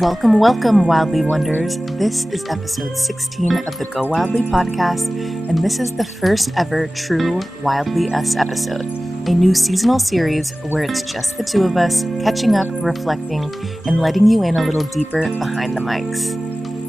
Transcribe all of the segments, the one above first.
Welcome, welcome, Wildly Wonders. This is episode 16 of the Go Wildly podcast, and this is the first ever true Wildly Us episode, a new seasonal series where it's just the two of us catching up, reflecting, and letting you in a little deeper behind the mics.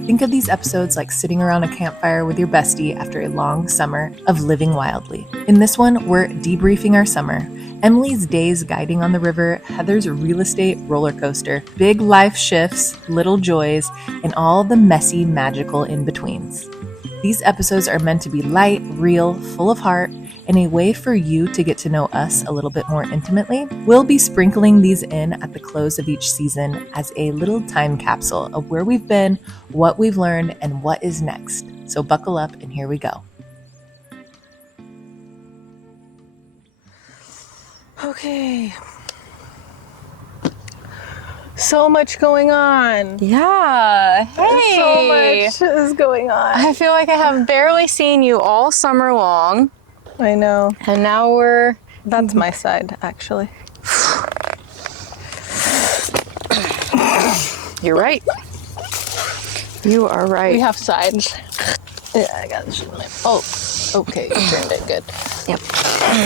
Think of these episodes like sitting around a campfire with your bestie after a long summer of living wildly. In this one, we're debriefing our summer. Emily's days guiding on the river, Heather's real estate roller coaster, big life shifts, little joys, and all the messy, magical in-betweens. These episodes are meant to be light, real, full of heart, and a way for you to get to know us a little bit more intimately. We'll be sprinkling these in at the close of each season as a little time capsule of where we've been, what we've learned, and what is next. So buckle up and here we go. Okay. So much going on. Yeah. Hey. So much is going on. I feel like I have barely seen you all summer long. I know. And now That's my side, actually. You're right. You are right. We have sides. Yeah, I got this. Oh, okay. You turned it good. Yep.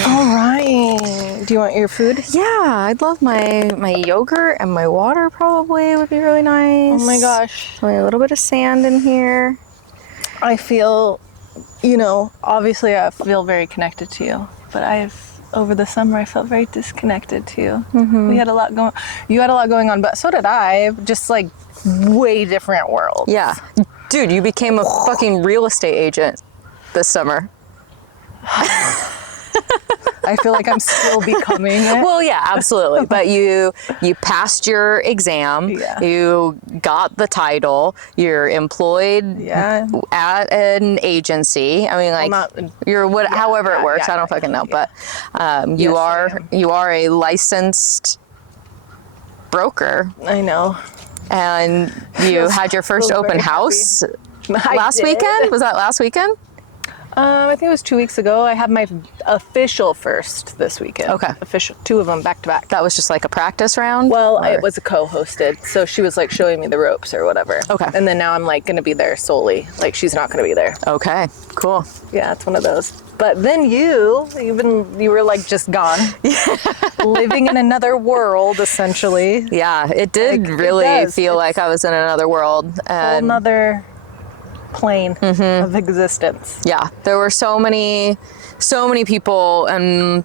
All right. Do you want your food? Yeah, I'd love my yogurt and my water probably would be really nice. Oh my gosh. So a little bit of sand in here. I feel, obviously I feel very connected to you, but over the summer, I felt very disconnected to you. Mm-hmm. You had a lot going on, but so did I, just like way different worlds. Yeah. Dude, you became a fucking real estate agent this summer. I feel like I'm still becoming it. Well, yeah, absolutely. But you passed your exam. Yeah. You got the title. You're employed at an agency. I mean, however it works. I don't fucking know. Yeah. But you are a licensed broker. I know. And you had your first open house last weekend. Was that last weekend? I think it was 2 weeks ago. I had my official first this weekend. Okay. Official, 2 of them back to back. That was just like a practice round? Well, it was a co-hosted, so she was like showing me the ropes or whatever. Okay. And then now I'm like going to be there solely. Like she's not going to be there. Okay, cool. Yeah, it's one of those. But then you were like just gone. Living in another world, essentially. Yeah, it did feel like I was in another world. Whole another plane of existence. Yeah, there were so many people, and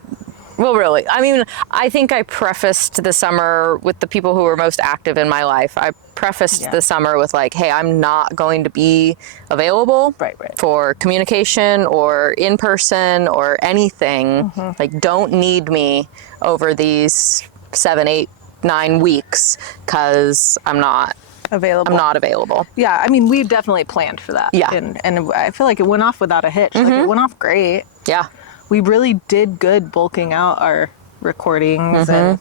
well, really, I mean, I think I prefaced the summer with the people who were most active in my life. I prefaced the summer with like, hey, I'm not going to be available for communication or in person or anything. Like, don't need me over these 7, 8, 9 weeks because I'm not available. Yeah, I mean, we definitely planned for that. Yeah. And I feel like it went off without a hitch. Like, it went off great. Yeah. We really did good bulking out our recordings. And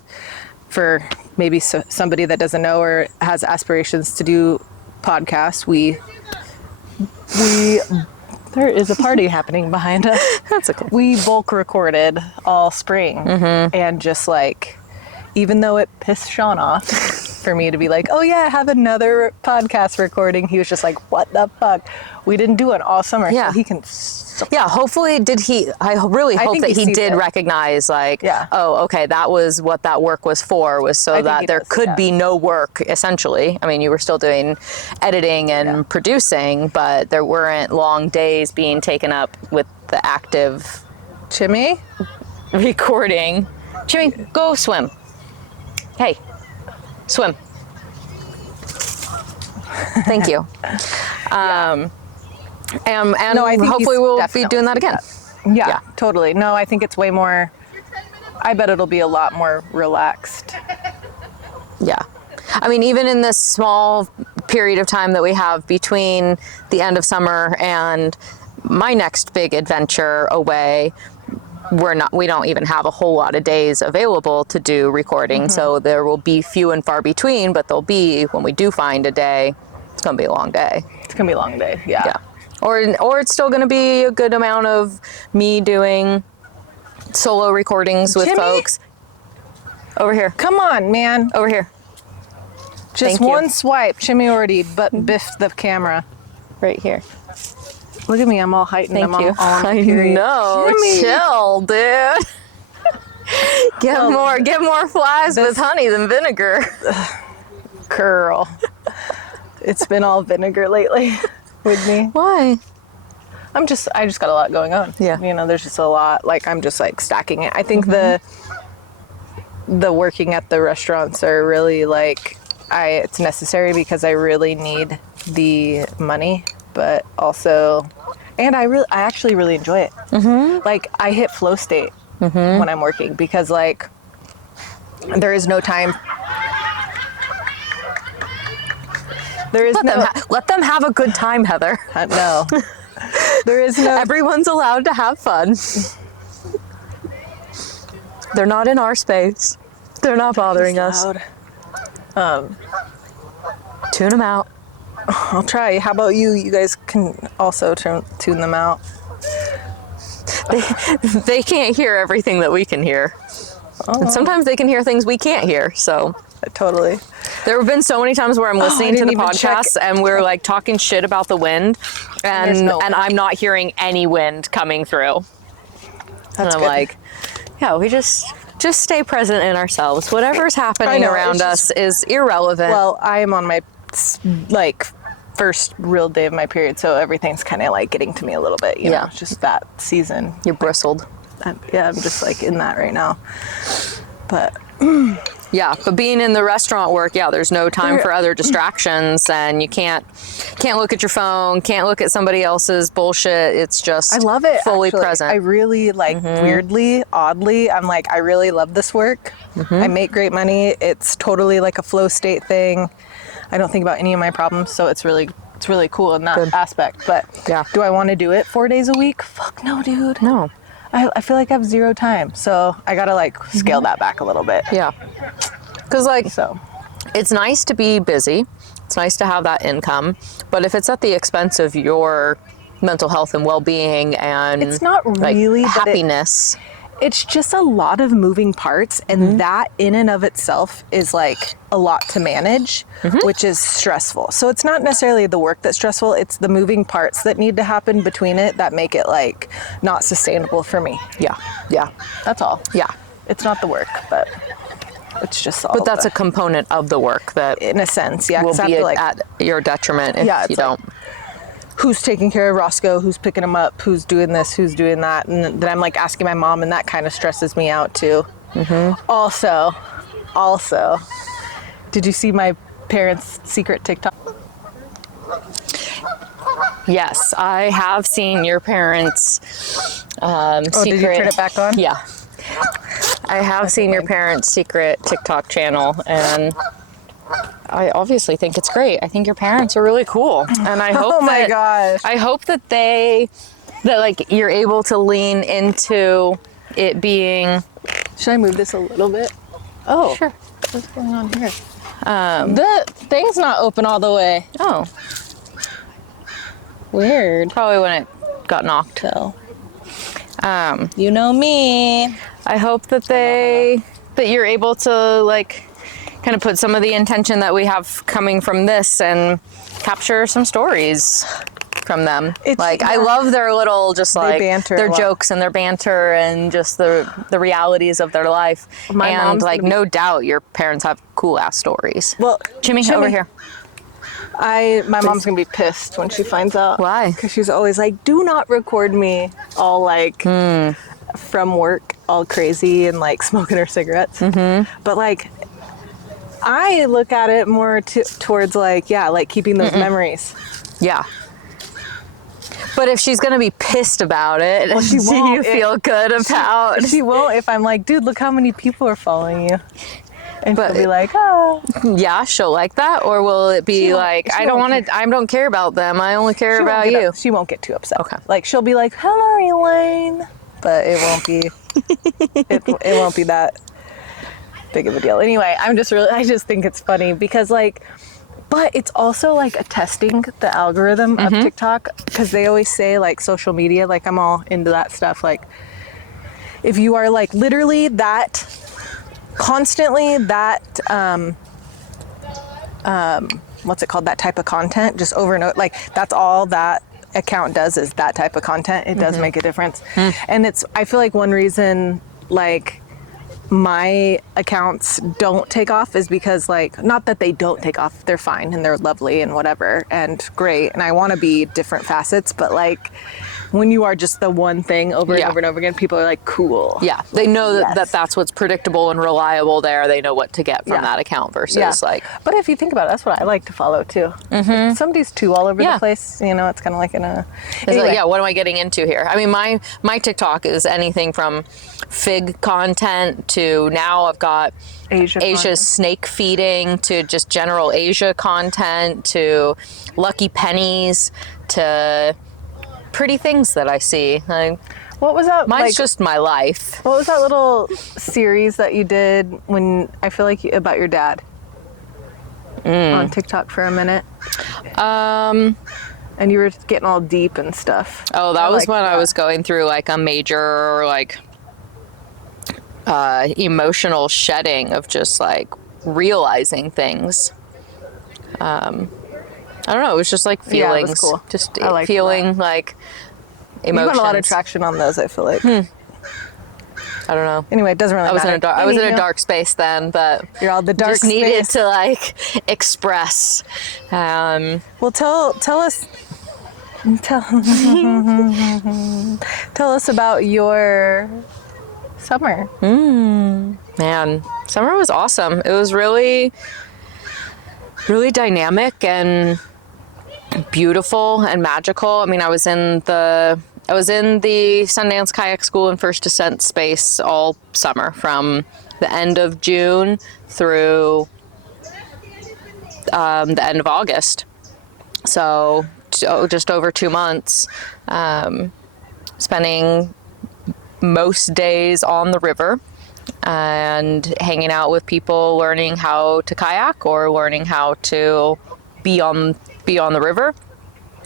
for maybe somebody that doesn't know or has aspirations to do podcasts, there is a party happening behind us. That's okay. We bulk recorded all spring. And just like, even though it pissed Sean off for me to be like, oh yeah, I have another podcast recording, he was just like, what the fuck? We didn't do it all summer. Yeah. So he can... Yeah, hopefully I really hope that he did recognize like, oh, okay, that was what that work was for, was so that there could be no work, essentially. I mean, you were still doing editing and producing, but there weren't long days being taken up with the active... Chimmy? Recording. Chimmy, go swim. Hey, swim. Thank you. And no, I think hopefully we'll be doing that again. Yeah, totally. No, I think it's way more, I bet it'll be a lot more relaxed. Yeah. I mean, even in this small period of time that we have between the end of summer and my next big adventure away, we don't even have a whole lot of days available to do recording. So there will be few and far between, but there'll be, when we do find a day, it's going to be a long day. It's going to be a long day. Yeah. Or it's still going to be a good amount of me doing solo recordings with folks. Over here. Come on, man. Over here. Just Thank you. one swipe. Chimmy already biffed the camera. Right here. Look at me. I'm all heightened. Thank I'm you. all on I period. know. Jimmy. Chill, dude. Get more flies with honey than vinegar. Girl. It's been all vinegar lately with me. Why? I just got a lot going on. Yeah. You know, there's just a lot. Like, I'm just like stacking it. I think the working at the restaurants are really like, it's necessary because I really need the money, but also, and I actually really enjoy it. Like, I hit flow state when I'm working because like there is no time. There is Let them have a good time, Heather. No. There is no. Everyone's allowed to have fun. They're not in our space. They're not bothering us. Tune them out. I'll try. How about you? You guys can also tune them out. They can't hear everything that we can hear. And sometimes they can hear things we can't hear, so. Totally. There have been so many times where I'm listening to didn't the even podcast and we're like talking shit about the wind and I'm not hearing any wind coming through. And I'm good. like, yeah, we just stay present in ourselves. Whatever's happening around us is irrelevant. Well, I am on my like first real day of my period, so everything's kind of like getting to me a little bit, you know, it's just that season. You're bristled. I'm just like in that right now. But yeah, but being in the restaurant work, there's no time for other distractions, and you can't look at your phone, can't look at somebody else's bullshit. It's just I love it. fully actually. present. I really like weirdly, oddly, I'm like, I really love this work. I make great money. It's totally like a flow state thing. I don't think about any of my problems, so it's really cool in that aspect. But do I want to do it 4 days a week? Fuck no, dude. No. I feel like I have zero time, so I gotta like scale that back a little bit. Yeah. Because like, So it's nice to be busy. It's nice to have that income. But if it's at the expense of your mental health and well-being and it's not really like, that happiness. it's just a lot of moving parts, and that in and of itself is like a lot to manage, which is stressful. So it's not necessarily the work that's stressful, it's the moving parts that need to happen between it that make it like not sustainable for me. Yeah. That's all. Yeah. It's not the work, but it's just all. But that's a component of the work that in a sense, yeah. will 'cause I have be to, like, at your detriment if you don't. Who's taking care of Roscoe, who's picking him up, who's doing this, who's doing that, and then I'm like asking my mom, and that kind of stresses me out too. Also, did you see my parents' secret TikTok? Yes, I have seen your parents' secret. Did you turn it back on? Yeah. I have seen your parents' secret TikTok channel, and I obviously think it's great. I think your parents are really cool, and I hope my gosh. I hope that like you're able to lean into it being. Should I move this a little bit? Oh, Sure. what's going on here? The thing's not open all the way. Oh, Weird. probably when it got knocked. So, you know me. I hope that that you're able to like kind of put some of the intention that we have coming from this and capture some stories from them. I love their little just like banter their a lot. jokes and their banter and just the realities of their life. My and mom's like gonna be- no doubt your parents have cool ass stories. Well, Jimmy, over here. My mom's gonna be pissed when she finds out. Why? Because she's always like, do not record me all like from work, all crazy and like smoking her cigarettes. But like, I look at it more towards like, like keeping those memories. Yeah. But if she's gonna be pissed about it, she do won't. you feel good about? She won't if I'm like, dude, look how many people are following you. And But she'll be like, oh. Yeah, she'll like that, or will it be like, I don't care about them. I only care about you. She won't get too upset. Okay. Like she'll be like, hello, Elaine. But it won't be, it won't be that big of a deal. Anyway, I just think it's funny because like, but it's also like a testing the algorithm of TikTok, because they always say like social media, like I'm all into that stuff. Like if you are like literally that constantly that what's it called? That type of content just over and over. Like that's all that account does is that type of content. It does make a difference. And I feel like one reason like my accounts don't take off is because like, not that they don't take off, they're fine and they're lovely and whatever and great. And I want to be different facets, but like when you are just the one thing over and over and over again, people are like, cool. Yeah. They know that that's what's predictable and reliable there. They know what to get from that account versus like. But if you think about it, that's what I like to follow too. If somebody's too all over the place, you know, it's kind of like anyway. What am I getting into here? I mean, my TikTok is anything from fig content to now I've got Asia snake feeding to just general Asia content to lucky pennies to pretty things that I see. Like, what was that? Mine's just my life. What was that little series that you did when I feel like about your dad on TikTok for a minute? And you were getting all deep and stuff. Oh, that was when I was going through like a major like emotional shedding of just like realizing things. I don't know. It was just like feelings. Yeah, it was cool. Just like feeling like emotions. You got a lot of traction on those, I feel like. I don't know. Anyway, it doesn't really matter. I was in a dark space then, but you're all the dark just space. Needed to like express. Well, tell us about your summer. Man, summer was awesome. It was really, really dynamic and beautiful and magical. I mean, I was in the Sundance Kayak School and First Descent space all summer, from the end of June through the end of August. So just over 2 months, spending most days on the river and hanging out with people, learning how to kayak or learning how to be on the river,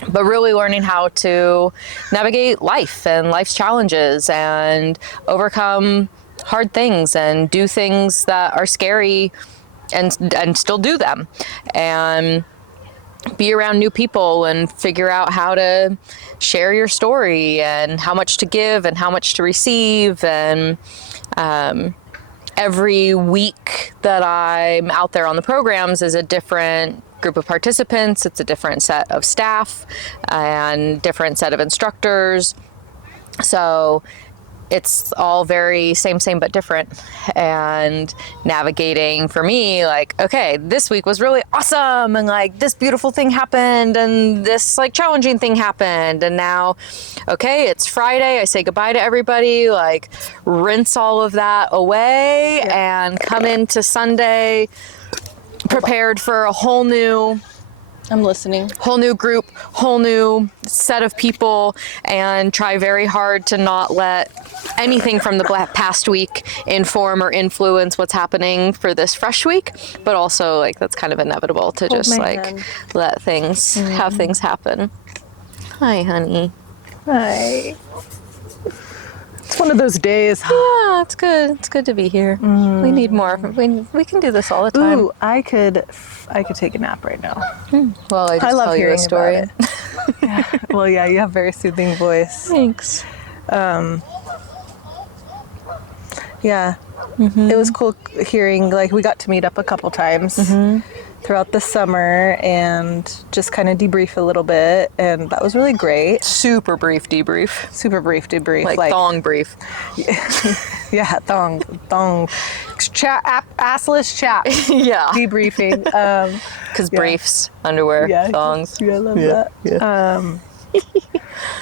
but really learning how to navigate life and life's challenges and overcome hard things and do things that are scary and still do them, and be around new people and figure out how to share your story and how much to give and how much to receive. And every week that I'm out there on the programs is a different group of participants. It's a different set of staff and different set of instructors. So it's all very same but different. And navigating for me, like, okay, this week was really awesome, and like this beautiful thing happened and this like challenging thing happened, and now, okay, it's Friday, I say goodbye to everybody, like rinse all of that away and come into Sunday prepared for a whole new group, whole new set of people, and try very hard to not let anything from the past week inform or influence what's happening for this fresh week. But also, like, that's kind of inevitable to just like let things have things happen. Hi, honey. Hi. It's one of those days. Yeah, it's good. It's good to be here. We need more. We can do this all the time. Ooh, I could take a nap right now. Well, I love tell you a story. About it. Well, yeah, you have a very soothing voice. Thanks. Yeah. It was cool hearing, like, we got to meet up a couple times throughout the summer and just kind of debrief a little bit, and that was really great. Super brief debrief. Like thong brief. Yeah, thong chat, assless chat. Yeah. Debriefing. Because briefs, underwear, thongs. Yeah, I love that.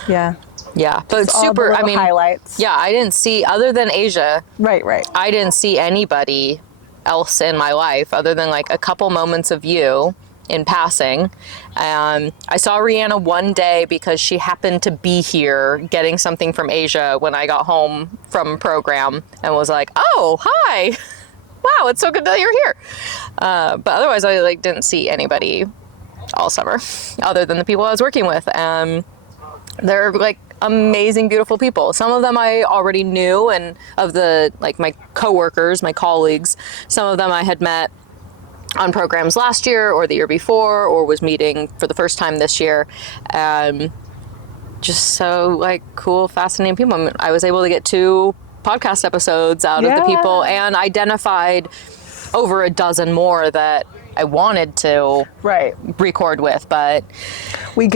Yeah. Yeah, but super, I mean, highlights. Yeah, I didn't see, other than Asia. Right. I didn't see anybody else in my life other than like a couple moments of you in passing. I saw Rihanna one day because she happened to be here getting something from Asia when I got home from a program, and was like, oh, hi. Wow, it's so good that you're here. But otherwise I like didn't see anybody all summer other than the people I was working with. They're like amazing, beautiful people. Some of them I already knew, and of the like my coworkers, my colleagues, some of them I had met on programs last year or the year before, or was meeting for the first time this year. Just so like cool, fascinating people. I mean, I was able to get 2 podcast episodes out of the people, and identified over a dozen more that I wanted to record with, but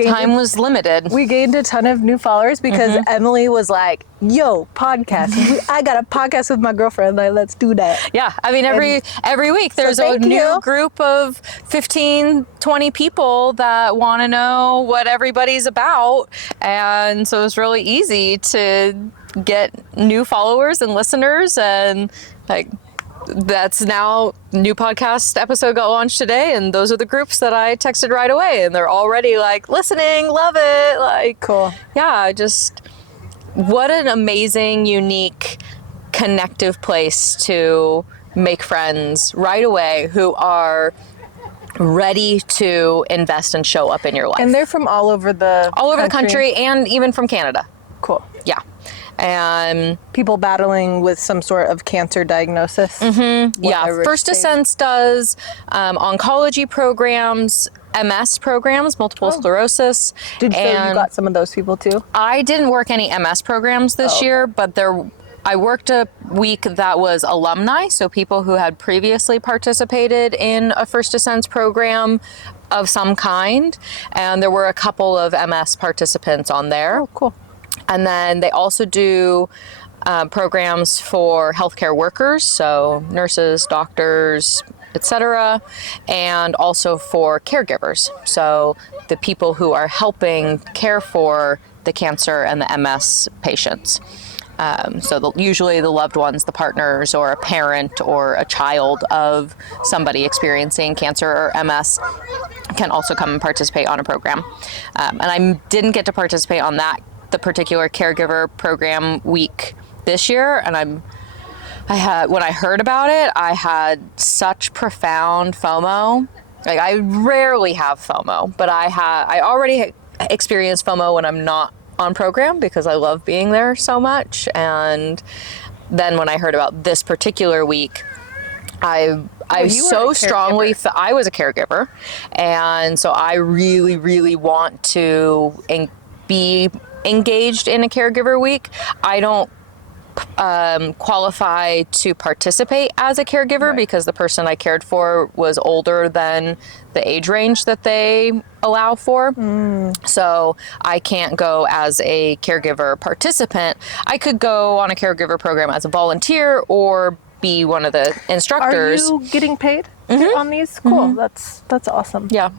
time was limited. We gained a ton of new followers because Emily was like, yo, podcast. I got a podcast with my girlfriend. Like, let's do that. Yeah. I mean, every week there's a new group of 15, 20 people that want to know what everybody's about. And so it was really easy to get new followers and listeners, and like, that's now new podcast episode got launched today, and those are the groups that I texted right away, and they're already like listening, love it, like cool. Yeah, just what an amazing, unique, connective place to make friends right away who are ready to invest and show up in your life. And they're from all over the country, and even from Canada. Cool. Yeah. And people battling with some sort of cancer diagnosis. Yeah, First Ascents does oncology programs, MS programs, multiple sclerosis. So you got some of those people too? I didn't work any MS programs this year, but I worked a week that was alumni, so people who had previously participated in a First Ascents program of some kind, and there were a couple of MS participants on there. Oh, cool. And then they also do programs for healthcare workers, so nurses, doctors, etc., and also for caregivers, so the people who are helping care for the cancer and the MS patients. So usually the loved ones, the partners, or a parent or a child of somebody experiencing cancer or MS can also come and participate on a program. And I didn't get to participate on the particular caregiver program week this year, and when I heard about it, I had such profound FOMO. Like, I rarely have FOMO, but I already experienced FOMO when I'm not on program because I love being there so much. And then when I heard about this particular week, I so strongly I was a caregiver, and so I really, really want to be engaged in a caregiver week. I don't qualify to participate as a caregiver because the person I cared for was older than the age range that they allow for. So I can't go as a caregiver participant. I could go on a caregiver program as a volunteer or be one of the instructors. Are you getting paid on these? Cool. That's awesome. Yeah.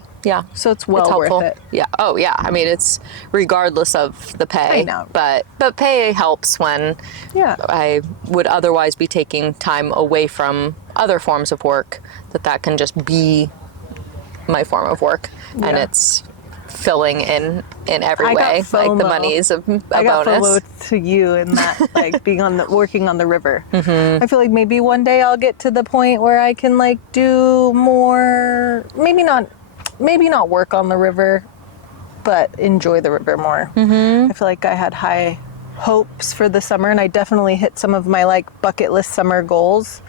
So it's worth it. Yeah. Oh, yeah. I mean, it's regardless of the pay. I know. But pay helps when I would otherwise be taking time away from other forms of work, that can just be my form of work. Yeah. And it's filling in every way. Like, the money's a bonus. I got FOMO to you in that, like, being working on the river. I feel like maybe one day I'll get to the point where I can, like, do more, maybe not work on the river, but enjoy the river more. I feel like I had high hopes for the summer, and I definitely hit some of my, like, bucket list summer goals.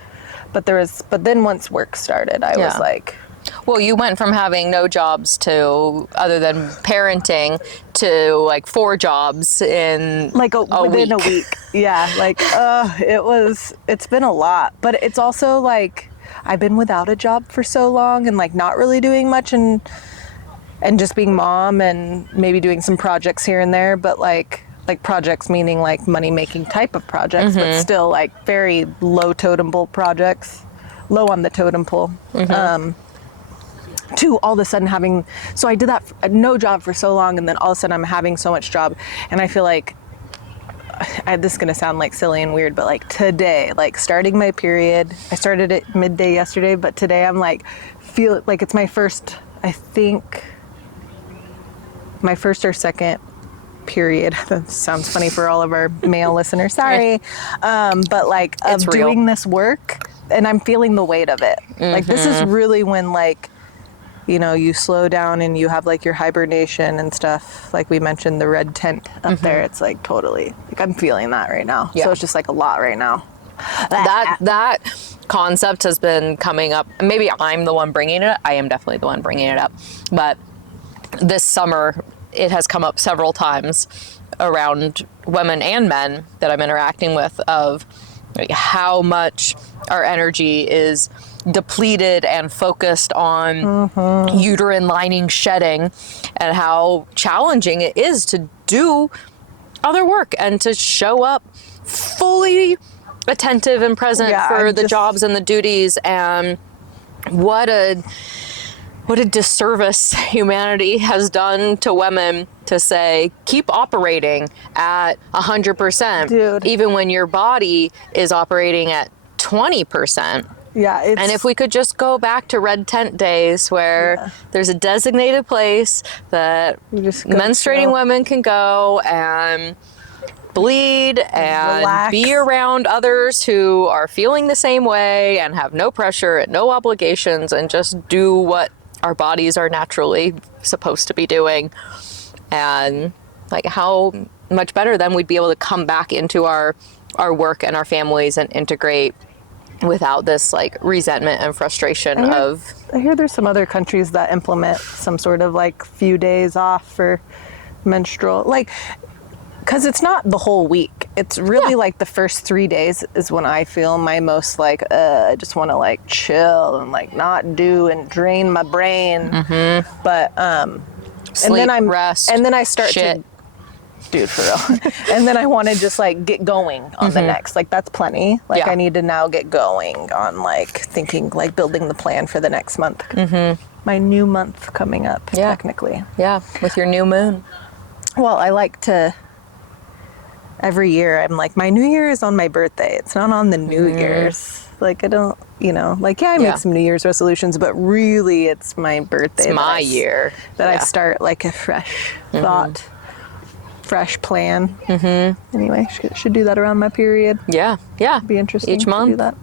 But then once work started, I was like, well, you went from having no jobs to, other than parenting, to like 4 jobs in like within a week. Yeah, like it's been a lot, but it's also like I've been without a job for so long and like not really doing much and just being mom and maybe doing some projects here and there, but like projects meaning like money making type of projects, but still like very low totem pole projects, low on the totem pole. To all of a sudden so I did that no job for so long, and then all of a sudden I'm having so much job, and I feel like this is gonna sound like silly and weird, but like today, like starting my period, I started at midday yesterday, but today I'm like feel like it's my first, I think my first or second period. That sounds funny for all of our male listeners, sorry. But like of doing this work, and I'm feeling the weight of it. Like this is really when, like, you know, you slow down and you have like your hibernation and stuff. Like we mentioned, the red tent up there, it's like totally, like I'm feeling that right now. So it's just like a lot right now. That concept has been coming up. Maybe I'm the one bringing it up. I am definitely the one bringing it up. But this summer, it has come up several times around women and men that I'm interacting with of like how much our energy is depleted and focused on uterine lining shedding, and how challenging it is to do other work and to show up fully attentive and present for the jobs and the duties. And what a disservice humanity has done to women to say, keep operating at 100%, dude, even when your body is operating at 20%. Yeah. And if we could just go back to red tent days where there's a designated place that menstruating women can go and bleed and relax, be around others who are feeling the same way and have no pressure and no obligations and just do what our bodies are naturally supposed to be doing. And like how much better then we'd be able to come back into our work and our families and integrate without this like resentment and frustration I hear there's some other countries that implement some sort of like few days off for menstrual, like, because it's not the whole week. It's really like the first 3 days is when I feel my most like, I just want to like chill and like not do and drain my brain. But, sleep, rest, and then I start shit. to, dude, for real. And then I want to just like get going on the next, like that's plenty. Like I need to now get going on like thinking, like building the plan for the next month. My new month coming up, technically. Yeah, with your new moon. Well, I like to, every year I'm like, my new year is on my birthday. It's not on the New Year's. Like I don't, like, I make some New Year's resolutions, but really it's my birthday. It's my year. That I start like a fresh thought, fresh plan. Anyway, should do that around my period. Yeah. Be interesting each to month. do that.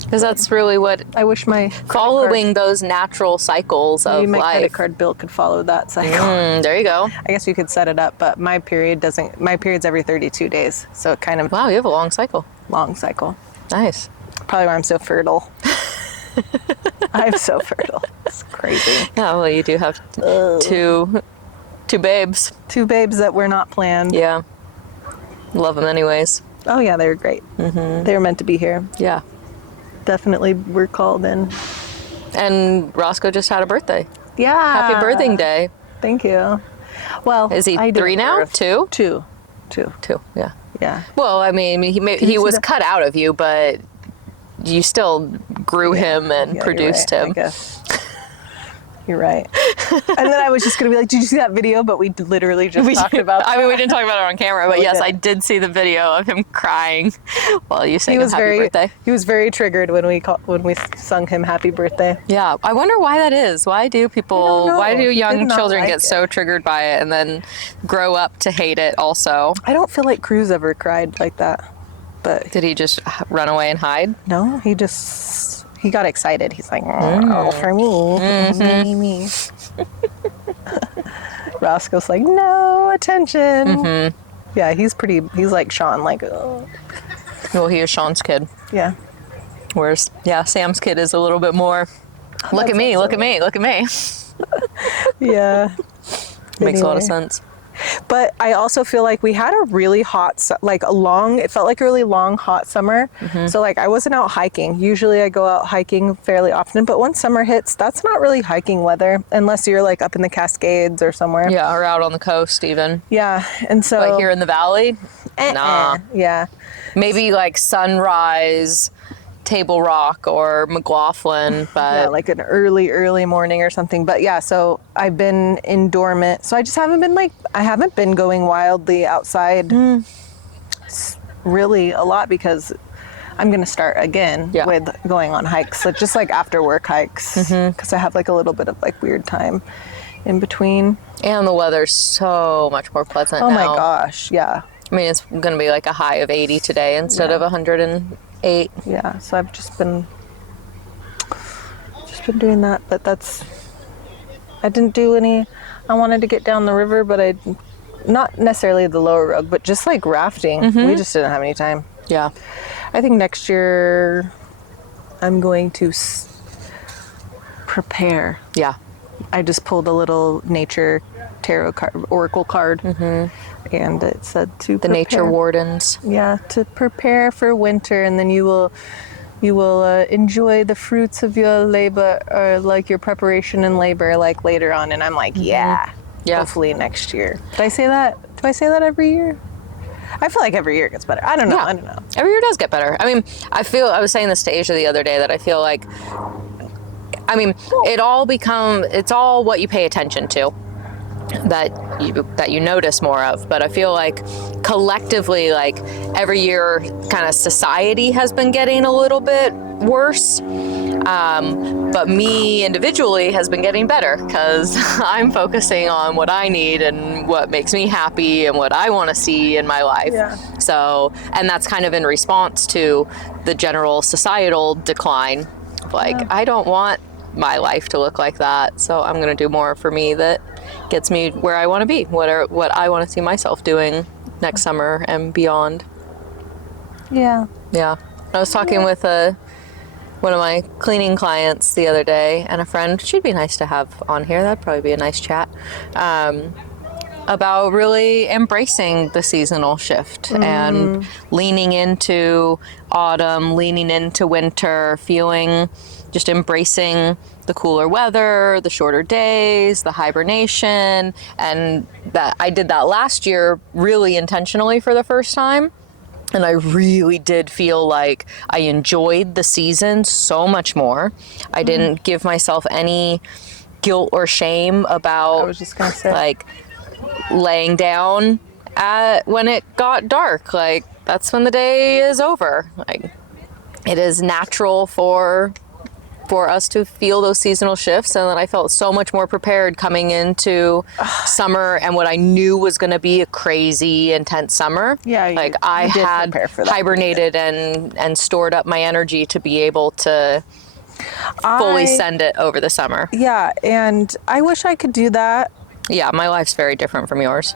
Because that's really what I wish my following those natural cycles of my life. credit card bill could follow that cycle. There you go. I guess you could set it up, but my period's every 32 days. So it kind of Wow, you have a long cycle. long cycle. Nice. Probably why I'm so fertile. I'm so fertile. It's crazy. Yeah, well, you do have two babes. Two babes that were not planned. Yeah. Love them anyways. Oh yeah, they were great. They were meant to be here. Yeah. Definitely were called in. And Roscoe just had a birthday. Yeah. Happy birthing day. Thank you. Well, is he 3 now? 2? 2. 2, yeah. Yeah. Well, I mean, he was cut out of you, but you still grew him and produced him. I guess. You're right. And then I was just going to be like, did you see that video? But we literally just talked about that. I mean, we didn't talk about it on camera, but yes, I did see the video of him crying while you sang him happy birthday. He was very triggered when we sung him happy birthday. Yeah. I wonder why that is. Why do young children get so triggered by it and then grow up to hate it also? I don't feel like Cruz ever cried like that. But did he just run away and hide? No, he got excited. He's like, oh, for me. Me. Roscoe's like, no, attention. Yeah, he's like Sean, like, oh. Well, he is Sean's kid. Yeah. Whereas, Sam's kid is a little bit more, look at me. Yeah. Makes a lot of sense. But I also feel like we had a really hot, it felt like a really long, hot summer. So like I wasn't out hiking. Usually I go out hiking fairly often, but once summer hits, that's not really hiking weather unless you're like up in the Cascades or somewhere. Yeah, or out on the coast even. Yeah, and so. Like here in the valley? Nah. Yeah. Maybe like Sunrise, Table Rock or McLaughlin, but yeah, like an early morning or something. But yeah, so I've been in dormant. So I just haven't been going wildly outside really a lot because I'm going to start again with going on hikes. So just like after work hikes because I have like a little bit of like weird time in between. And the weather's so much more pleasant now. Oh my gosh, yeah. I mean, it's going to be like a high of 80 today instead of 108. Yeah, so I've just been doing that, but I didn't do any. I wanted to get down the river, but not necessarily the lower road, but just like rafting. We just didn't have any time. Yeah. I think next year I'm going to prepare. Yeah. I just pulled a little nature tarot card, oracle card, and it said to The nature wardens. Yeah, to prepare for winter, and then you will enjoy the fruits of your labor, or like your preparation and labor, like later on. And I'm like, yeah, hopefully next year. Did I say that? Do I say that every year? I feel like every year gets better. I don't know. Every year does get better. I mean, I was saying this to Asia the other day, that I feel like, I mean, it's all what you pay attention to that you notice more of. But I feel like collectively, like every year kind of society has been getting a little bit worse. But me individually has been getting better, because I'm focusing on what I need and what makes me happy and what I want to see in my life. Yeah. So, and that's kind of in response to the general societal decline. Like, I don't want my life to look like that. So I'm going to do more for me that gets me where I want to be, what I want to see myself doing next summer and beyond. Yeah. Yeah. I was talking with one of my cleaning clients the other day, and a friend, she'd be nice to have on here, that'd probably be a nice chat, about really embracing the seasonal shift and leaning into autumn, leaning into winter, just embracing the cooler weather, the shorter days, the hibernation. And that I did that last year really intentionally for the first time. And I really did feel like I enjoyed the season so much more. I didn't give myself any guilt or shame about, I was just gonna say, like, laying down when it got dark. Like, that's when the day is over. Like, it is natural for us to feel those seasonal shifts. And then I felt so much more prepared coming into summer and what I knew was going to be a crazy, intense summer. Yeah, like I had hibernated and stored up my energy to be able to fully send it over the summer. Yeah, and I wish I could do that. Yeah, my life's very different from yours.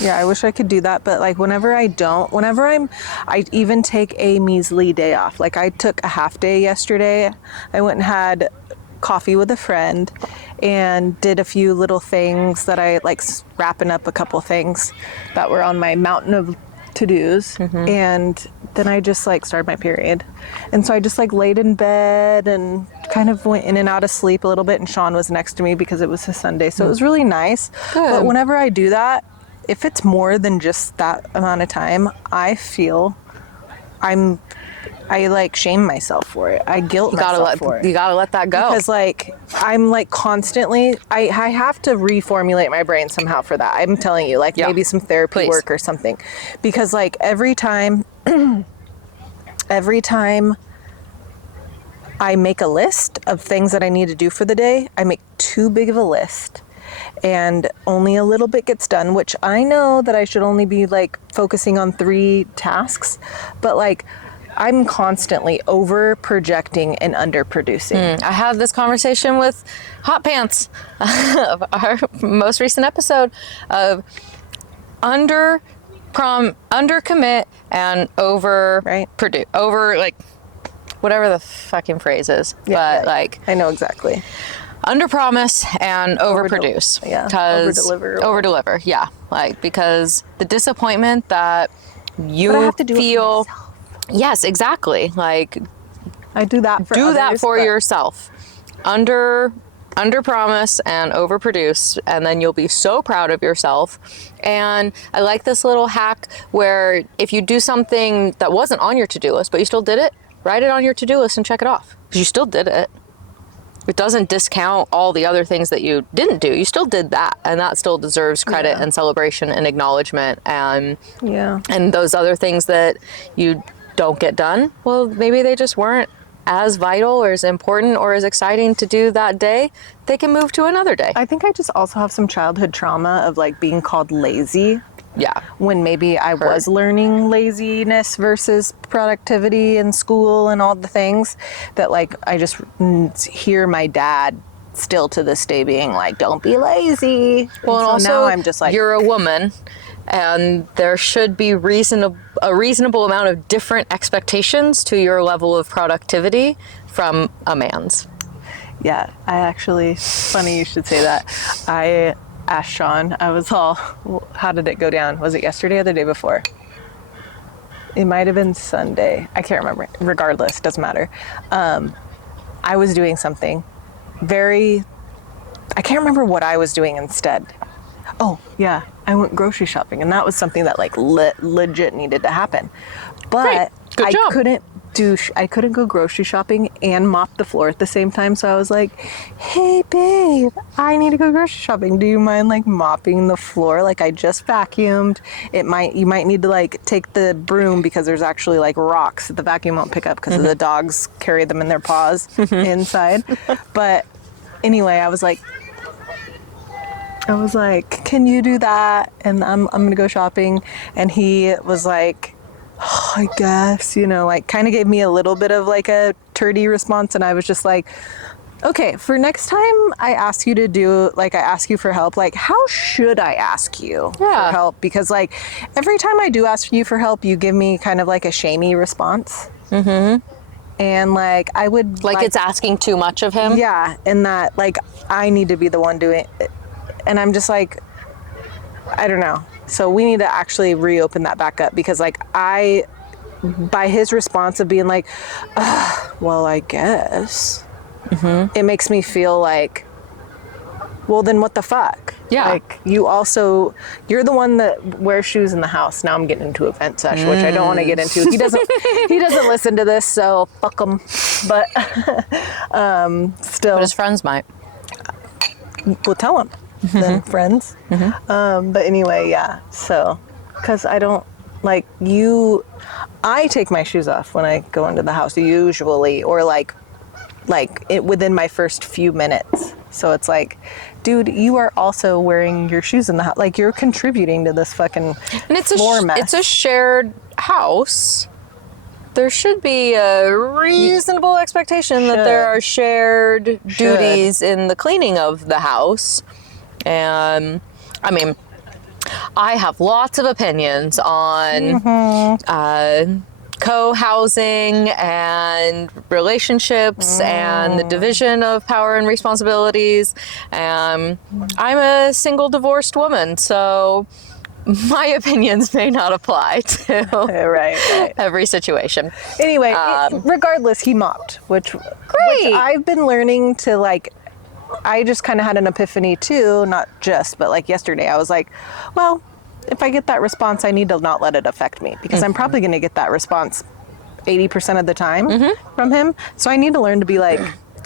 Yeah, I wish I could do that, but like I even take a measly day off. Like, I took a half day yesterday. I went and had coffee with a friend and did a few little things that I like, wrapping up a couple things that were on my mountain of to-dos. And then I just like started my period. And so I just like laid in bed and kind of went in and out of sleep a little bit, and Sean was next to me because it was his Sunday. So it was really nice. Good. But whenever I do that, if it's more than just that amount of time, I feel I like shame myself for it. I guilt myself for it. You gotta let that go. Because like, I'm like constantly, I have to reformulate my brain somehow for that. I'm telling you, like maybe some therapy work or something. Because like every time I make a list of things that I need to do for the day, I make too big of a list. And only a little bit gets done, which I know that I should only be like focusing on 3 tasks, but like I'm constantly over projecting and under producing. I had this conversation with Hot Pants, our most recent episode, of under commit and over produce, over like whatever the fucking phrase is. Yeah, but like I know exactly. Under promise and over produce. Over deliver. Yeah. Like, because the disappointment that you feel. Yes, exactly. Like, I do that for others, that for yourself. Under promise and over produce, and then you'll be so proud of yourself. And I like this little hack where if you do something that wasn't on your to-do list, but you still did it, write it on your to-do list and check it off, because you still did it. It doesn't discount all the other things that you didn't do. You still did that, and that still deserves credit and celebration and acknowledgement. And those other things that you don't get done, well, maybe they just weren't as vital or as important or as exciting to do that day. They can move to another day. I think I just also have some childhood trauma of like being called lazy. Yeah. When maybe I was learning laziness versus productivity in school and all the things that like, I just hear my dad still to this day being like, don't be lazy. Well, and also, now I'm just like, you're a woman And there should be a reasonable amount of different expectations to your level of productivity from a man's. Yeah, I actually, funny you should say that. I asked Sean, I was all, how did it go down? Was it yesterday or the day before? It might have been Sunday. I can't remember. Regardless, doesn't matter. I was doing something I can't remember what I was doing instead. Oh, yeah, I went grocery shopping, and that was something that like legit needed to happen. But Good job. I couldn't go grocery shopping and mop the floor at the same time. So I was like, hey babe, I need to go grocery shopping. Do you mind like mopping the floor? Like I just vacuumed. You might need to like take the broom because there's actually like rocks that the vacuum won't pick up because the dogs carry them in their paws inside. But anyway, I was like, can you do that? And I'm gonna go shopping. And he was like, oh, I guess, like kind of gave me a little bit of like a turdy response. And I was just like, okay, for next time I ask you I ask you for help, like how should I ask you for help? Because like every time I do ask you for help, you give me kind of like a shamey response. And like I would like it's asking too much of him. Yeah. And that like I need to be the one doing it. And I'm just like, I don't know. So we need to actually reopen that back up because like by his response of being like, well, I guess, it makes me feel like, well, then what the fuck? Yeah. Like you're the one that wears shoes in the house. Now I'm getting into a vent sesh, which I don't want to get into. He doesn't listen to this, so fuck him. But still. But his friends might. We'll tell him. Then friends. But anyway, yeah. So, because I don't like I take my shoes off when I go into the house usually, or like it within my first few minutes. So it's like, dude, you are also wearing your shoes in the house. Like you're contributing to this fucking floor mess. It's a shared house. There should be a reasonable expectation that there are shared duties in the cleaning of the house. And I mean, I have lots of opinions on co-housing and relationships and the division of power and responsibilities. I'm a single divorced woman, so my opinions may not apply to every situation. Anyway, regardless, he mopped, which I've been learning to like. I just kind of had an epiphany too, not just, but like yesterday, I was like, well, if I get that response, I need to not let it affect me because I'm probably going to get that response 80% of the time from him. So I need to learn to be like,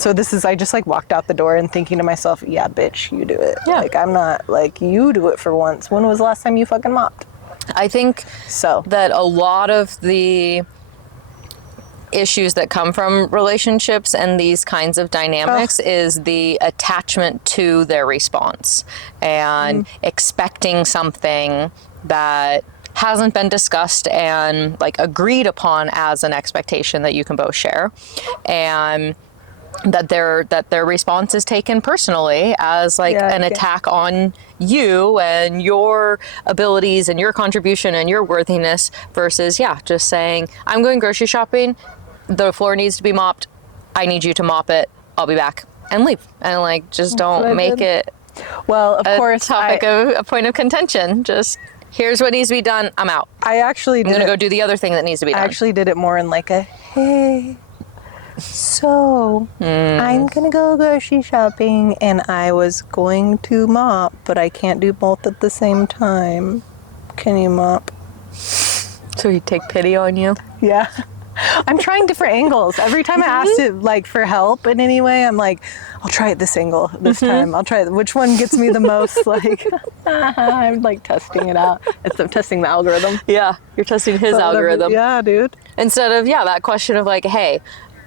I just like walked out the door and thinking to myself, yeah, bitch, you do it. Yeah. Like, I'm not like, you do it for once. When was the last time you fucking mopped? I think that a lot of the issues that come from relationships and these kinds of dynamics is the attachment to their response and expecting something that hasn't been discussed and like agreed upon as an expectation that you can both share, and that their response is taken personally as like an attack on you and your abilities and your contribution and your worthiness versus just saying, I'm going grocery shopping, the floor needs to be mopped, I need you to mop it, I'll be back, and leave. And like, just don't make it a point of contention. Just, here's what needs to be done, I'm out. I'm going to go do the other thing that needs to be done. I actually did it more in like a, hey, so I'm going to go grocery shopping and I was going to mop, but I can't do both at the same time. Can you mop? So he'd take pity on you? Yeah. I'm trying different angles. Every time I ask it like for help in any way, I'm like, I'll try it this angle this time. I'll try it. Which one gets me the most like, I'm like testing it out. Instead of testing the algorithm. Yeah, you're testing his algorithm. Yeah, dude. Instead of, that question of like, hey,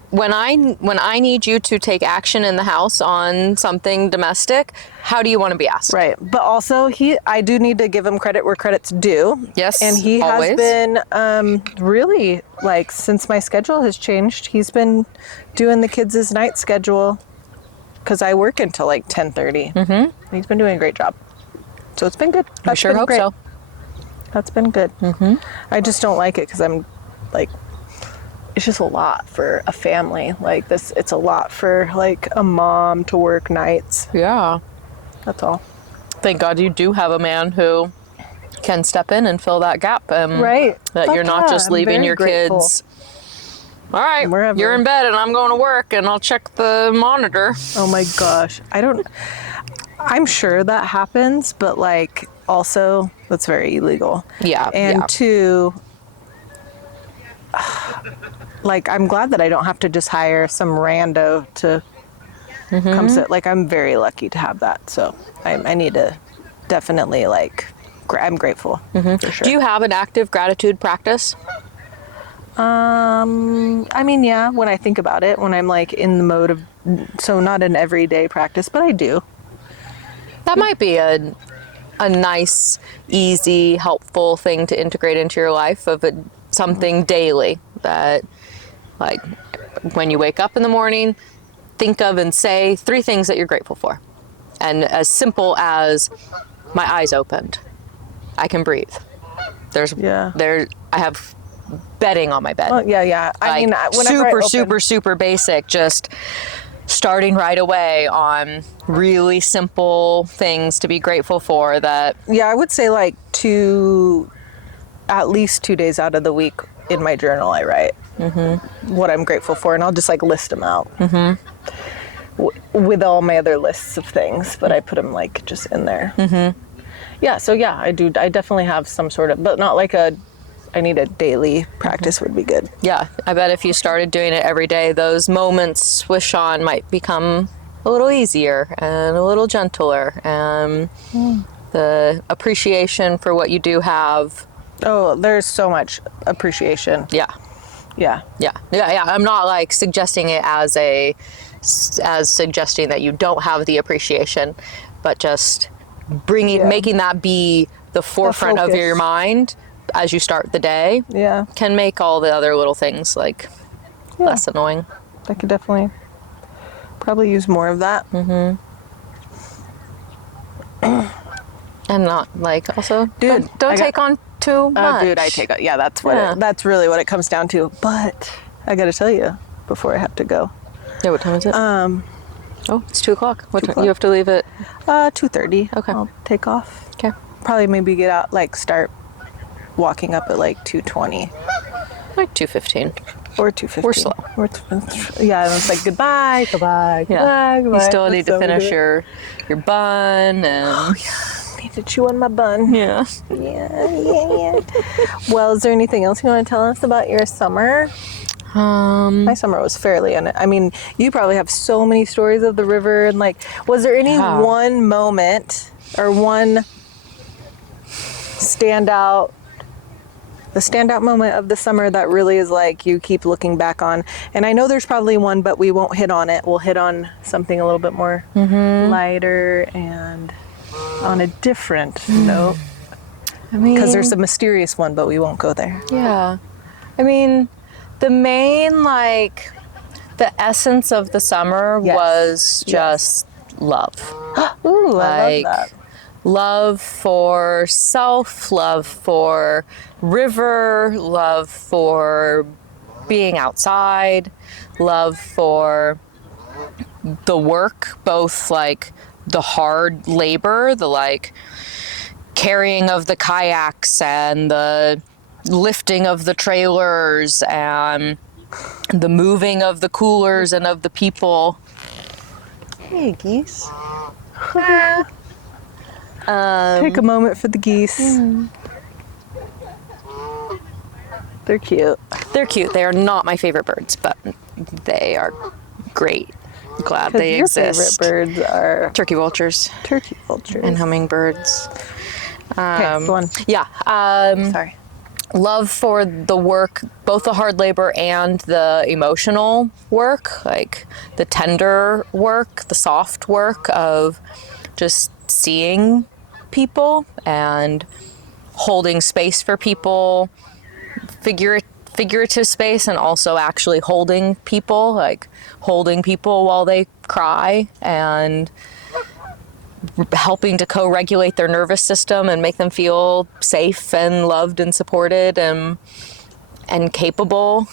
when I need you to take action in the house on something domestic, how do you want to be asked? Right. But also I do need to give him credit where credit's due. Yes. And he has been really like, since my schedule has changed, he's been doing the kids' night schedule because I work until like 10:30. He's been doing a great job. So it's been good. I sure hope so. That's been good. Mm-hmm. I just don't like it because I'm like, it's just a lot for a family. Like this, it's a lot for like a mom to work nights. Yeah. That's all. Thank God you do have a man who can step in and fill that gap. Right. That Fuck you're not just I'm leaving very your grateful. kids. All right, Wherever. you're in bed and I'm going to work and I'll check the monitor. Oh my gosh. I'm sure that happens, but like also that's very illegal. Yeah. And yeah. two, like I'm glad that I don't have to just hire some rando to come sit. Like I'm very lucky to have that. So I need to definitely like, I'm grateful for sure. Do you have an active gratitude practice? I mean, yeah, when I think about it, when I'm like in the mode of, so not an everyday practice, but I do. That might be a nice, easy, helpful thing to integrate into your life of something daily that, like, when you wake up in the morning, think of and say 3 things that you're grateful for. And as simple as my eyes opened, I can breathe. I have bedding on my bed. Well, yeah. I mean, whenever super basic, just starting right away on really simple things to be grateful for that. Yeah, I would say like at least 2 days out of the week in my journal, I write what I'm grateful for, and I'll just like list them out with all my other lists of things, but I put them like just in there. Yeah, so yeah, I do. I definitely have some sort of, but not like I need a daily practice would be good. Yeah, I bet if you started doing it every day, those moments swish on might become a little easier and a little gentler, and the appreciation for what you do have. Oh, there's so much appreciation. Yeah. I'm not like suggesting it as suggesting that you don't have the appreciation, but just making that be the forefront of your mind as you start the day. Yeah. Can make all the other little things like less annoying. I could definitely probably use more of that. And not like also, dude, don't take on too much. Dude, I take on. Yeah, that's really what it comes down to. But I got to tell you before I have to go. Yeah, what time is it? Oh, it's 2:00. What time? You have to leave at 2:30. Okay. I'll take off. Okay. Probably maybe get out, like start walking up at like 2:20. Like 2:15. Or 2:15. We're slow. Yeah, and it's like goodbye. Yeah. Goodbye. You still need to finish your bun and. Need to chew on my bun. Yeah. Yeah. Well, is there anything else you want to tell us about your summer? My summer was fairly I mean, you probably have so many stories of the river, and like, was there any one moment or one standout moment of the summer that really is like you keep looking back on? And I know there's probably one, but we won't hit on it. We'll hit on something a little bit more lighter and on a different note. I mean, because there's a mysterious one, but we won't go there. Yeah. I mean, the main, like, the essence of the summer was just love. Ooh, I love that. Love for self, love for river, love for being outside, love for the work, both like the hard labor, the like carrying of the kayaks and the lifting of the trailers and the moving of the coolers and of the people. Hey, geese. Take a moment for the geese. They're cute. They're cute. They are not my favorite birds, but they are great. Glad they exist. Your favorite birds are turkey vultures. And hummingbirds. Okay, go on. Yeah. Sorry. Love for the work, both the hard labor and the emotional work, like the tender work, the soft work of just seeing people and holding space for people, figurative space, and also actually holding people while they cry, and helping to co-regulate their nervous system and make them feel safe and loved and supported and capable.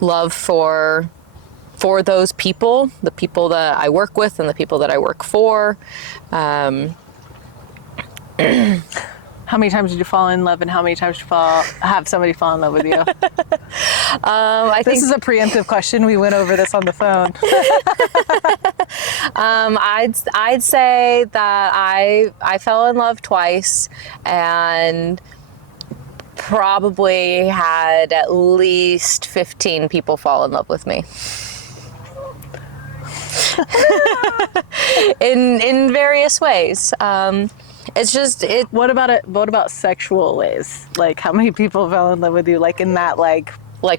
Love for those people, the people that I work with and the people that I work for. How many times did you fall in love, and how many times did you have somebody fall in love with you? I think this is a preemptive question. We went over this on the phone. I'd say that I fell in love twice, and probably had at least 15 people fall in love with me. in various ways. It's just What about sexual ways? Like, how many people fell in love with you? Like in that like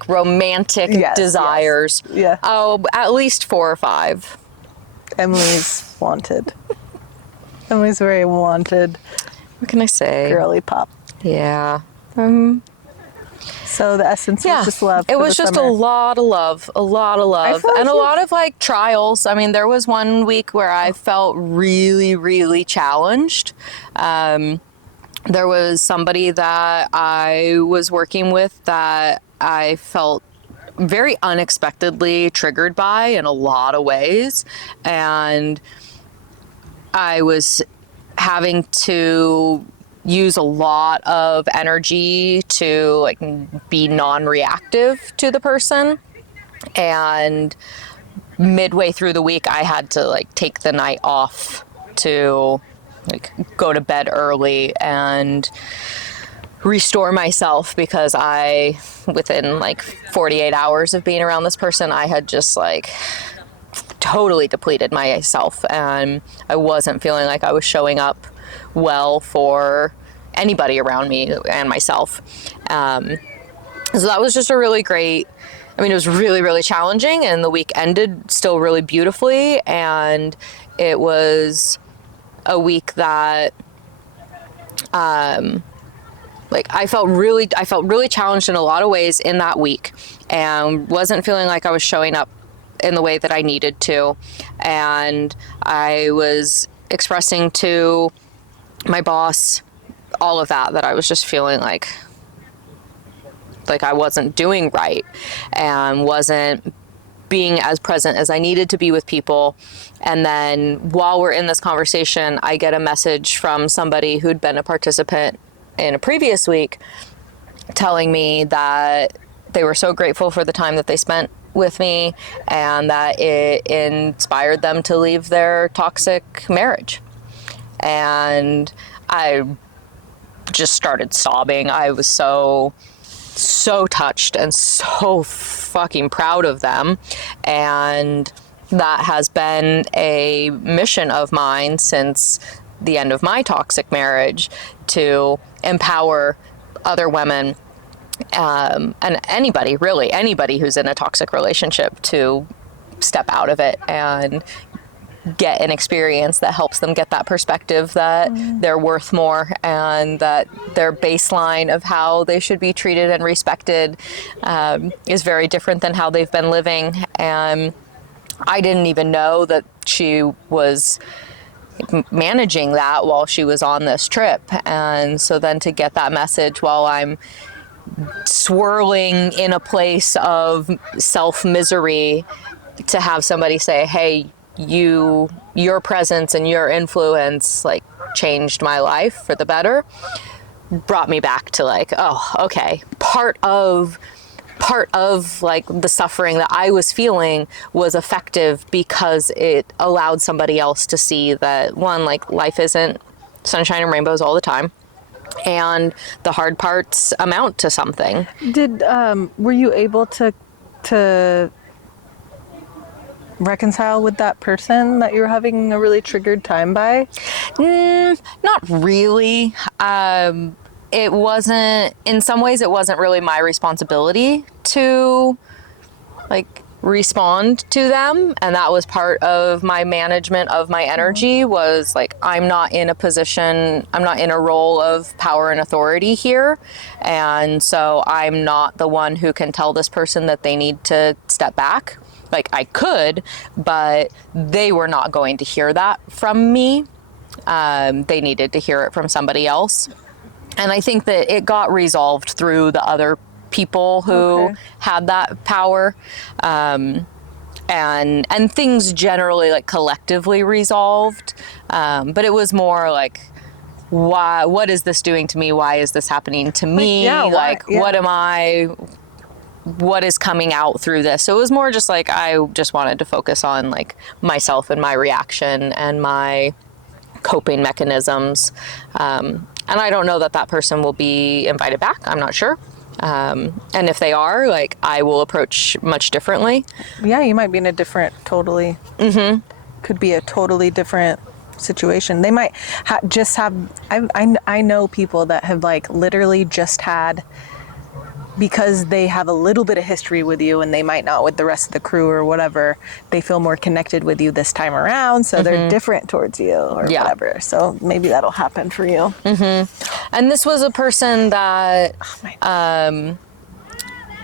romantic desires. Yes. Yeah. Oh, at least 4 or 5. Emily's wanted. Emily's very wanted. What can I say? Girly pop. Yeah. So the essence was just love. It was just summer. a lot of love, and a lot of like trials. I mean, there was one week where I felt really, really challenged. There was somebody that I was working with that I felt very unexpectedly triggered by in a lot of ways. And I was having to use a lot of energy to like be non-reactive to the person. And midway through the week, I had to like take the night off to like go to bed early and restore myself, because within like 48 hours of being around this person, I had just like totally depleted myself, and I wasn't feeling like I was showing up well for anybody around me and myself. So that was just a really great, I mean, it was really, really challenging, and the week ended still really beautifully. And it was a week that, like I felt really challenged in a lot of ways in that week, and wasn't feeling like I was showing up in the way that I needed to. And I was expressing to my boss all of that I was just feeling like I wasn't doing right and wasn't being as present as I needed to be with people. And then while we're in this conversation, I get a message from somebody who'd been a participant in a previous week telling me that they were so grateful for the time that they spent with me, and that it inspired them to leave their toxic marriage. And I just started sobbing. I was so touched and so fucking proud of them. And that has been a mission of mine since the end of my toxic marriage, to empower other women, and anybody who's in a toxic relationship, to step out of it and get an experience that helps them get that perspective that they're worth more, and that their baseline of how they should be treated and respected is very different than how they've been living. And I didn't even know that she was managing that while she was on this trip. And so then to get that message while I'm swirling in a place of self-misery, to have somebody say, hey, your presence and your influence like changed my life for the better, brought me back to like, oh, okay, part of like the suffering that I was feeling was effective because it allowed somebody else to see that, one, like life isn't sunshine and rainbows all the time, and the hard parts amount to something. Were you able to reconcile with that person that you're having a really triggered time by? Not really. It wasn't, in some ways, it wasn't really my responsibility to like respond to them. And that was part of my management of my energy, was like, I'm not in a role of power and authority here. And so I'm not the one who can tell this person that they need to step back. like I could, but they were not going to hear that from me. They needed to hear it from somebody else. And I think that it got resolved through the other people who had that power. And things generally like collectively resolved. But it was more like, why, what is this doing to me? Why is this happening to me? What is coming out through this? So it was more just like, I just wanted to focus on like myself and my reaction and my coping mechanisms. And I don't know that that person will be invited back. I'm not sure. And if they are, like, I will approach much differently. Yeah, you might be in a different, totally, could be a totally different situation. They might just have, I know people that have like literally just had, because they have a little bit of history with you and they might not with the rest of the crew or whatever, they feel more connected with you this time around. So they're different towards you or whatever. So maybe that'll happen for you. And this was a person that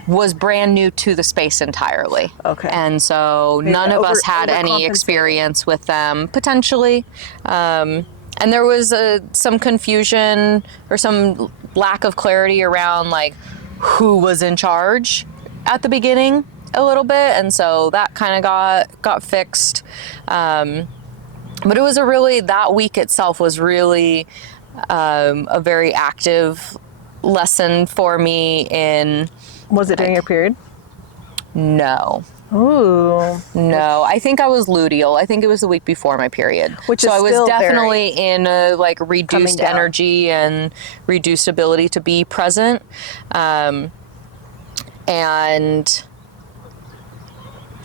was brand new to the space entirely. Okay. And so none of us had any experience with them, potentially. And there was some confusion or some lack of clarity around like who was in charge at the beginning a little bit. And so that kind of got fixed. But it was that week itself was really a very active lesson for me in... Was it during your period? No. Ooh. No, I think I was luteal. I think it was the week before my period. So I was definitely in a like reduced energy and reduced ability to be present. And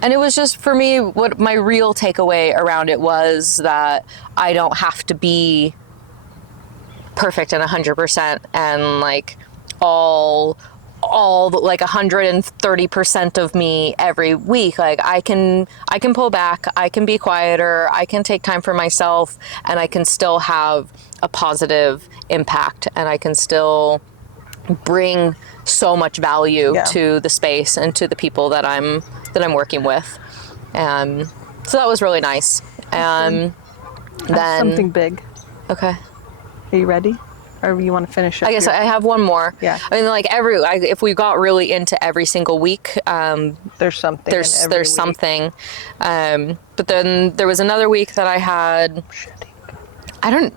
it was just, for me, what my real takeaway around it was that I don't have to be perfect and 100% and like all like 130% of me every week. Like I can pull back, I can be quieter, I can take time for myself, and I can still have a positive impact, and I can still bring so much value to the space and to the people that I'm working with. So that was really nice. And then something big. Okay. Are you ready? Or you want to finish up? I guess I have one more. Yeah. I mean, like if we got really into every single week, there's something. There's something. But then there was another week that I had.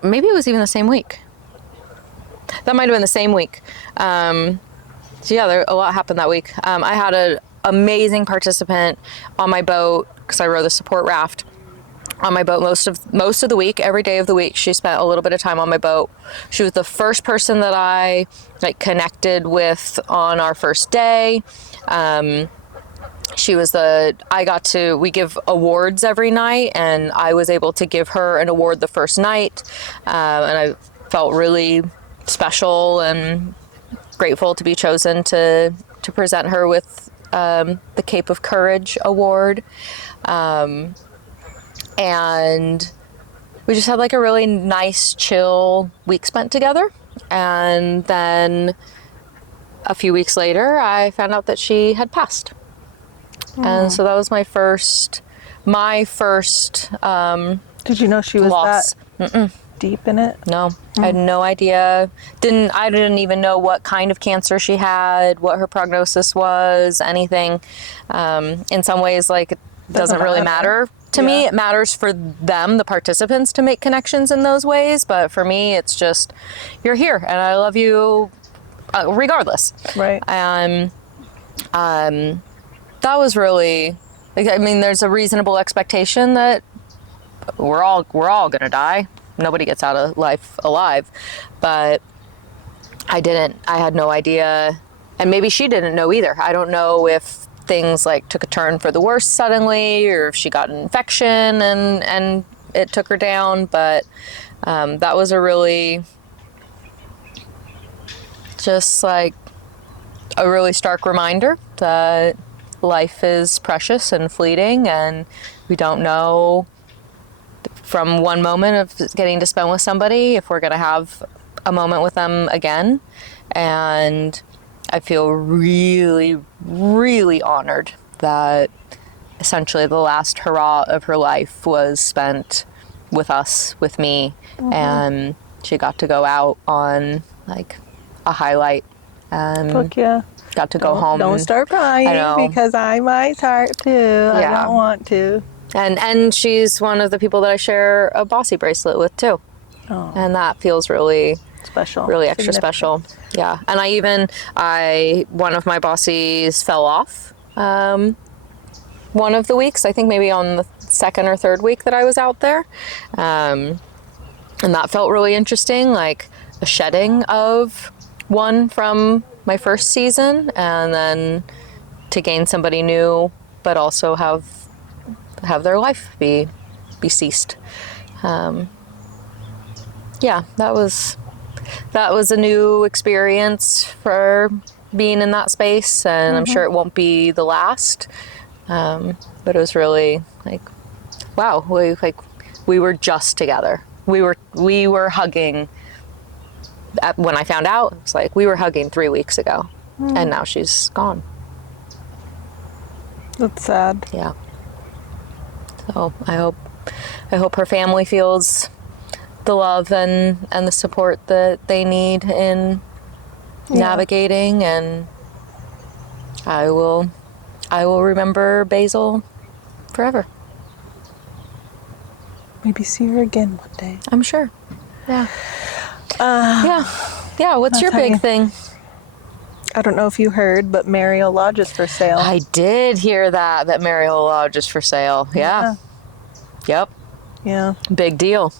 Maybe it was even the same week. That might have been the same week. So yeah, a lot happened that week. I had an amazing participant on my boat because I rode the support raft on my boat most of the week. Every day of the week, she spent a little bit of time on my boat. She was the first person that I like connected with on our first day. She was we give awards every night, and I was able to give her an award the first night. And I felt really special and grateful to be chosen to present her with the Cape of Courage award. And we just had like a really nice, chill week spent together. And then a few weeks later, I found out that she had passed. And so that was my first Did you know she was loss. that deep in it? No, I had no idea. I didn't even know what kind of cancer she had, what her prognosis was, anything. In some ways, like, it doesn't really matter to me. It matters for them, the participants, to make connections in those ways. But for me, it's just, you're here and I love you regardless. Right. That was really, like, I mean, there's a reasonable expectation that we're all going to die. Nobody gets out of life alive. But I had no idea. And maybe she didn't know either. I don't know if things like took a turn for the worse suddenly, or if she got an infection and it took her down. But that was a really, just like a really stark reminder that life is precious and fleeting, and we don't know from one moment of getting to spend with somebody if we're going to have a moment with them again. And I feel really, really honored that essentially the last hurrah of her life was spent with us, with me, and she got to go out on like a highlight and Fuck yeah. got to go home. Don't start crying I know. because I might start too. I Yeah. don't want to. And she's one of the people that I share a Bossy bracelet with too. Oh, And that feels really special. really extra Significant. special. Yeah. And one of my Bossies fell off one of the weeks, I think maybe on the second or third week that I was out there. And that felt really interesting, like a shedding of one from my first season, and then to gain somebody new, but also have their life be ceased. Yeah, that was a new experience for being in that space, and I'm sure it won't be the last. But it was really like, wow, we were just together. We were hugging. When I found out, it was like we were hugging 3 weeks ago, and now she's gone. That's sad. Yeah. So I hope her family feels the love and the support that they need in navigating, and I will remember Basil forever. Maybe see her again one day. I'm sure. Yeah. Yeah. What's your big thing? I don't know if you heard, but Mariel Lodge is for sale. I did hear that Mariel Lodge is for sale. Yeah. Yep. Yeah. Big deal.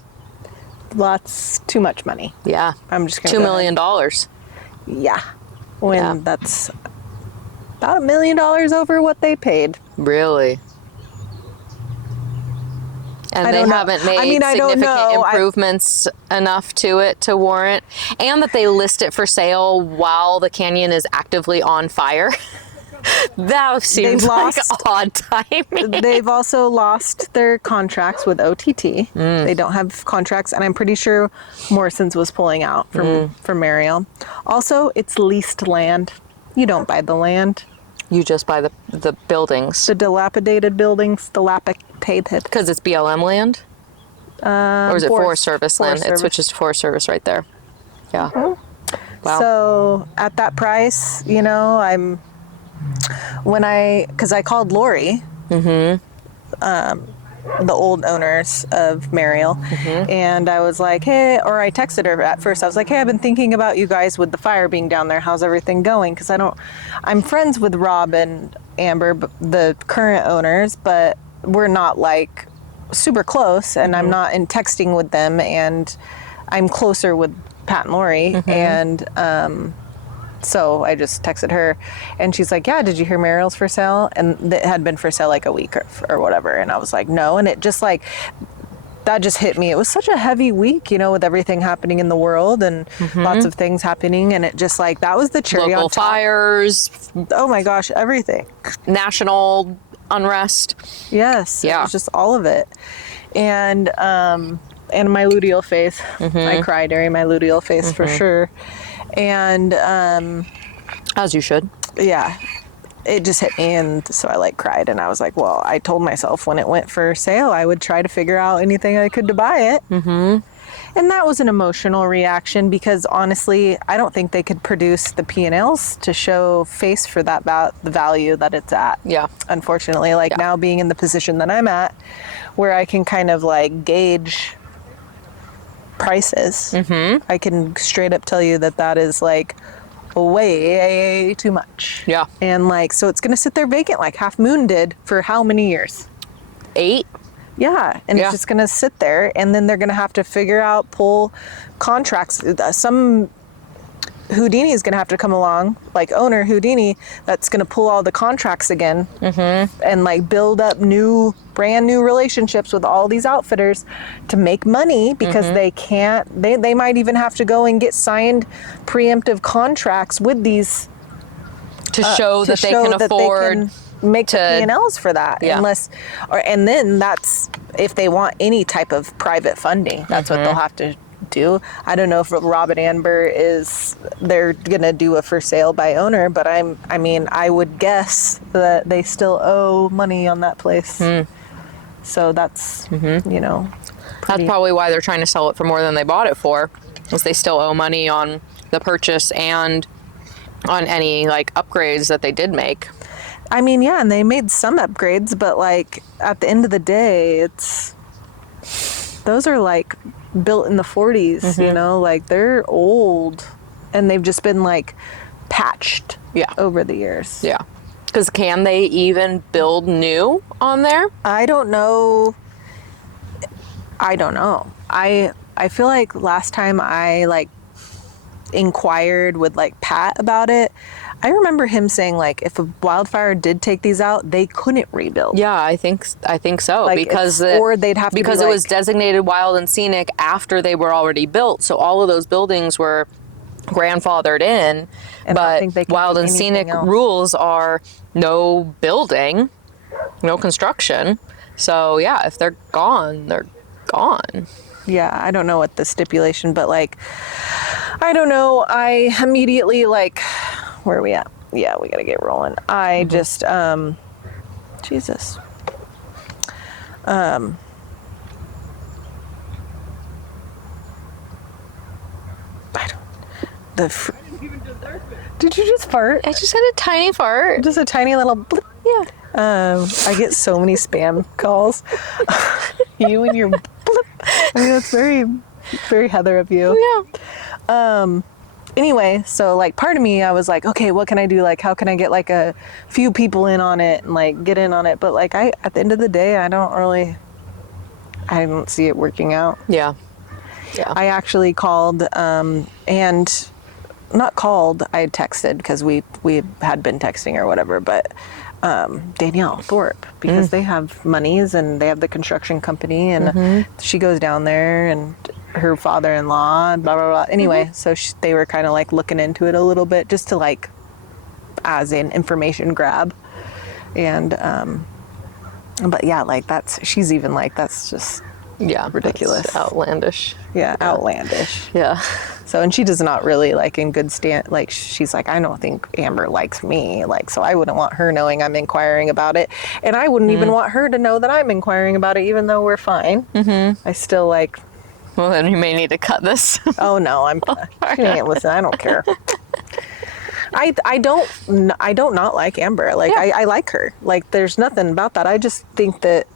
Too much money. Yeah. I'm just going to $2 million. Yeah. When that's about $1 million over what they paid. Really? And I they don't know. haven't made I mean, I don't significant know. improvements enough to it to warrant, and that they list it for sale while the canyon is actively on fire. That seems like odd timing. They've also lost their contracts with OTT. They don't have contracts, and I'm pretty sure Morrison's was pulling out from Mariel. Also, it's leased land. You don't buy the land. You just buy the buildings. The dilapidated buildings, dilapidated. Because it's BLM land? Or is it Forest Service land? It switches to Forest Service right there. Yeah. Wow. So at that price, you know, because I called Lori, the old owners of Mariel, and I was like, hey, or I texted her at first. I was like, hey, I've been thinking about you guys with the fire being down there. How's everything going? Because I'm friends with Rob and Amber, the current owners, but we're not like super close, and I'm not in texting with them, and I'm closer with Pat and Lori, and so I just texted her, and she's like, yeah, did you hear Mariel's for sale? And it had been for sale like a week or whatever. And I was like, no. And it just like, that just hit me. It was such a heavy week, you know, with everything happening in the world and lots of things happening. And it just like, that was the cherry on top. Local fires. Oh my gosh, everything. National unrest. Yes. Yeah. It was just all of it. And my luteal phase. I cry during my luteal phase for sure. And as you should. Yeah, it just hit me, and so I like cried, and I was like, well, I told myself when it went for sale I would try to figure out anything I could to buy it. And that was an emotional reaction, because honestly I don't think they could produce the P&Ls to show face for that the value that it's at. Yeah. Unfortunately, like now being in the position that I'm at, where I can kind of like gauge prices, I can straight up tell you that is like way too much. Yeah. And like, so it's gonna sit there vacant like Half Moon did for how many years? 8. Yeah. And it's just gonna sit there, and then they're gonna have to pull contracts. Some Houdini is gonna have to come along, like owner Houdini, that's gonna pull all the contracts again, and like build up brand new relationships with all these outfitters to make money, because they can't. They might even have to go and get signed preemptive contracts with these to show that they can afford make the P&Ls for that. Yeah. And then that's if they want any type of private funding. That's what they'll have to do. I don't know if Rob and Amber they're gonna do a for sale by owner, but I would guess that they still owe money on that place. So that's That's probably why they're trying to sell it for more than they bought it for, is they still owe money on the purchase and on any like upgrades that they did make. I mean, yeah, and they made some upgrades, but like at the end of the day, those are like built in the 40s, like they're old and they've just been like patched over the years. Yeah. Because can they even build new on there? I don't know. I feel like last time I like inquired with like Pat about it, I remember him saying like if a wildfire did take these out, they couldn't rebuild. Yeah, I think so, like because or they'd have to because be it was designated wild and scenic after they were already built. So all of those buildings were grandfathered in, and but wild and scenic rules are no building, no construction. So yeah, if they're gone, they're gone. Yeah, I don't know what the stipulation, but like, I don't know. I immediately like, where are we at? Yeah, we gotta get rolling. I just, Jesus. Did you just fart? I just had a tiny fart. Just a tiny little blip. Yeah. I get so many spam calls. You and your blip. I mean, that's very, very Heather of you. Yeah. Anyway, so like part of me, I was like, okay, what can I do? Like, how can I get like a few people in on it and like get in on it? But like, at the end of the day, I don't see it working out. Yeah. Yeah. I actually called, and not called, I had texted because we had been texting or whatever, but Danielle Thorpe, because they have monies and they have the construction company, and she goes down there, and her father-in-law, blah, blah, blah. Anyway, so they were kind of like looking into it a little bit just to like, as an information grab. And, but yeah, like she's even like, that's just ridiculous. That's outlandish. Yeah, outlandish. Yeah. So, and she does not really like in good stand, like she's like, I don't think Amber likes me, like, so I wouldn't want her knowing I'm inquiring about it. And I wouldn't even want her to know that I'm inquiring about it, even though we're fine. I still like. Well, then you may need to cut this. Oh no, she ain't listen, I don't care. I don't not like Amber. Like I like her. Like there's nothing about that. I just think that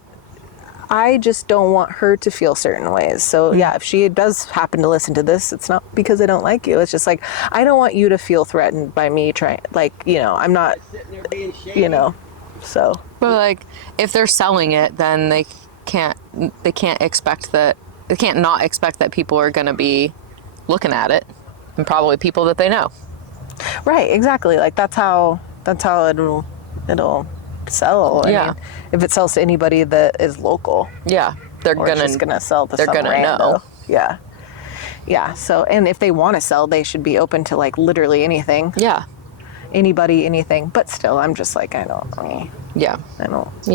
I just don't want her to feel certain ways. So yeah, if she does happen to listen to this, it's not because I don't like you. It's just like, I don't want you to feel threatened by me trying, like, I'm not, so. But like, if they're selling it, then they can't expect that, they can't not expect that people are going to be looking at it, and probably people that they know. Right, exactly. Like that's how it'll sell. I mean, if it sells to anybody that is local, they're just gonna sell to they're some gonna rando. know. Yeah. So, and if they want to sell, they should be open to like literally anything. Yeah. Anybody, anything. But still, I'm just like, I don't. You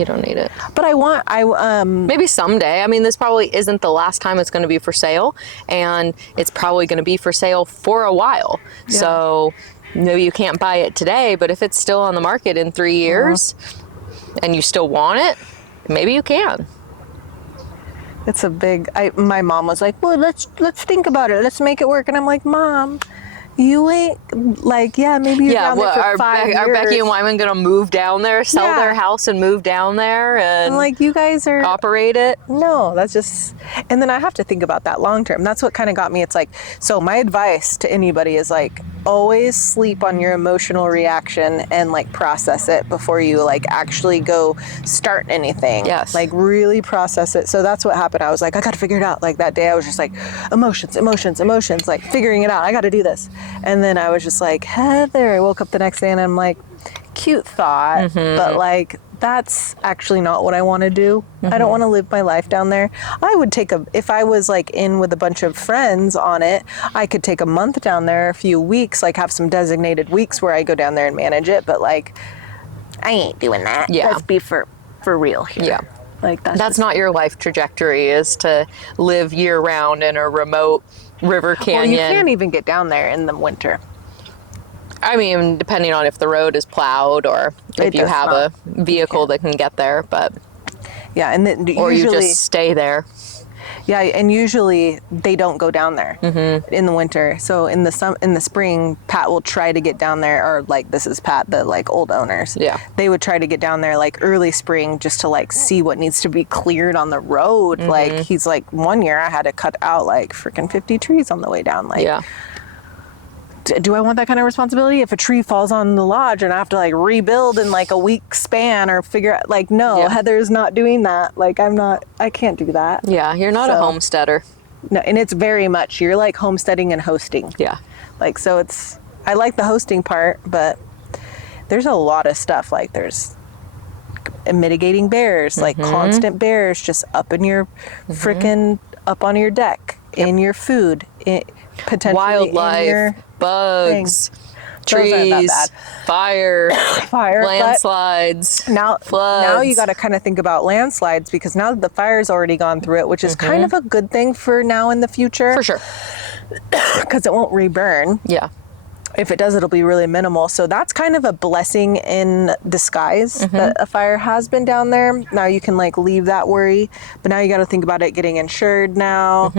don't need it. But maybe someday. I mean, this probably isn't the last time it's going to be for sale, and it's probably going to be for sale for a while. Yeah. So maybe you can't buy it today, but if it's still on the market in 3 years and you still want it, maybe you can. It's a big, my mom was like, well, let's think about it. Let's make it work. And I'm like, Mom, you ain't like, maybe you're down there for 5 years. Are Becky and Wyman going to move down there, sell their house and move down there and I'm like, you guys are operate it? No, that's just, and then I have to think about that long term. That's what kind of got me. It's like, so my advice to anybody is like, always sleep on your emotional reaction and like process it before you like actually go start anything. Yes. Like really process it. So that's what happened. I was like, I got to figure it out. Like that day I was just like emotions, like figuring it out. I got to do this. And then I was just like, Heather, I woke up the next day and I'm like, cute thought, but like, that's actually not what I want to do. I don't want to live my life down there. I would if I was like in with a bunch of friends on it, I could take a month down there, a few weeks, like have some designated weeks where I go down there and manage it. But like, I ain't doing that. Yeah. Let's be for real here. Yeah. Like That's not your life trajectory, is to live year round in a remote river canyon. Well, you can't even get down there in the winter. I mean, depending on if the road is plowed or if you have a vehicle that can get there, but yeah, and then or usually, you just stay there. Yeah, and usually they don't go down there in the winter. So in the spring, Pat will try to get down there, or like this is Pat, the like old owners. Yeah, they would try to get down there like early spring just to like see what needs to be cleared on the road. Like he's like, one year I had to cut out like freaking 50 trees on the way down. Like, yeah. Do I want that kind of responsibility? If a tree falls on the lodge and I have to like rebuild in like a week span or figure out, like, no, Yeah. Heather's not doing that. Like, I can't do that. Yeah, you're not a homesteader. No, and it's very much, you're like homesteading and hosting. Yeah. Like, so I like the hosting part, but there's a lot of stuff. Like there's mitigating bears, like constant bears just up in your freaking, up on your deck, in your food, potentially wildlife, in your bugs, Those aren't that trees, bad. fire, landslides, floods. Now you got to kind of think about landslides, because now that the fire's already gone through it, which is kind of a good thing for now in the future. For sure. Because it won't reburn. Yeah. If it does, it'll be really minimal. So that's kind of a blessing in disguise that a fire has been down there. Now you can like leave that worry, but now you got to think about it getting insured now.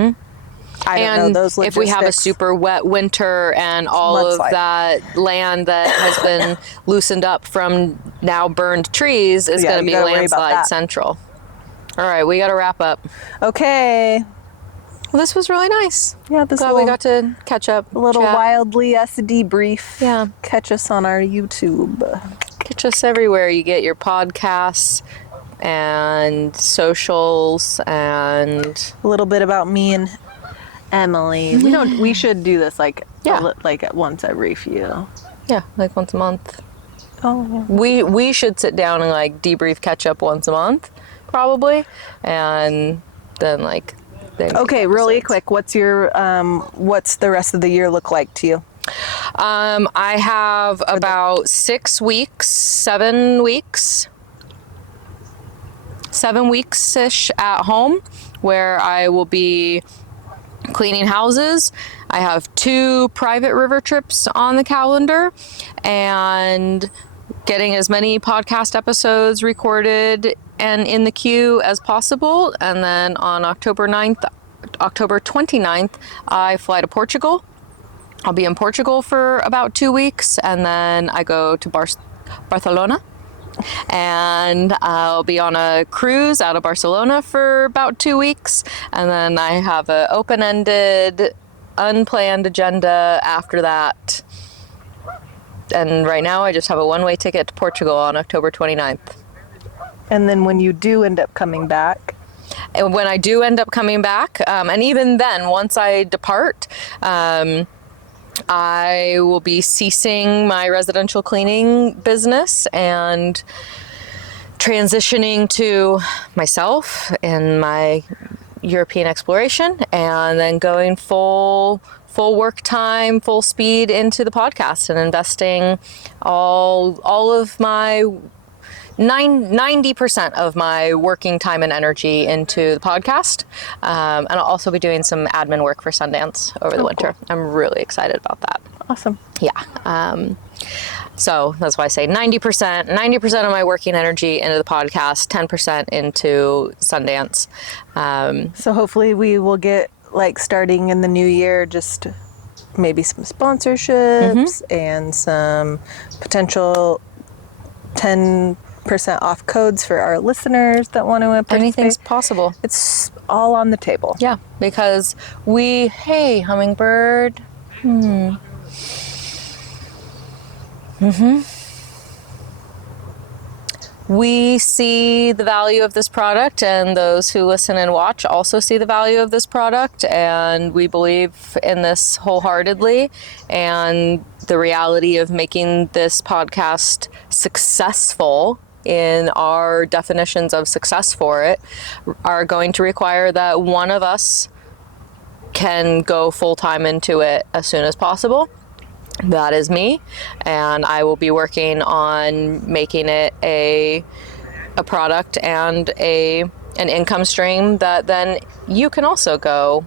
I don't know those logistics. If we have a super wet winter and all of that land that has been loosened up from now burned trees is going to be landslide central. All right, we got to wrap up. Okay. Well, this was really nice. Yeah, Glad we got to catch up. A little chat. wildly us debrief. Yeah. Catch us on our YouTube. Catch us everywhere you get your podcasts and socials and a little bit about me and Emily. We should do this like like once every few. Yeah, like once a month. Oh. We should sit down and like debrief, catch up once a month, probably, and then like. Okay, really quick. What's the rest of the year look like to you? I have about 7 weeks-ish at home where I will be cleaning houses. I have 2 private river trips on the calendar and getting as many podcast episodes recorded and in the queue as possible. And then on October 29th, I fly to Portugal. I'll be in Portugal for about 2 weeks, and then I go to Barcelona. And I'll be on a cruise out of Barcelona for about 2 weeks. And then I have an open-ended, unplanned agenda after that. And right now I just have a one-way ticket to Portugal on October 29th. And then when you do end up coming back? And when I do end up coming back, and even then, once I depart, I will be ceasing my residential cleaning business and transitioning to myself in my European exploration, and then going full work time, full speed into the podcast and investing all of my 90% of my working time and energy into the podcast. And I'll also be doing some admin work for Sundance over the winter. Cool. I'm really excited about that. Awesome. Yeah. So that's why I say 90% of my working energy into the podcast, 10% into Sundance. So hopefully we will get, like, starting in the new year, just maybe some sponsorships and some potential 10% off codes for our listeners that want to participate. Anything's possible. It's all on the table. Yeah, because hey, hummingbird. We see the value of this product, and those who listen and watch also see the value of this product, and we believe in this wholeheartedly. And the reality of making this podcast successful in our definitions of success for it are going to require that one of us can go full-time into it as soon as possible. That is me, and I will be working on making it a a product and an income stream that then you can also go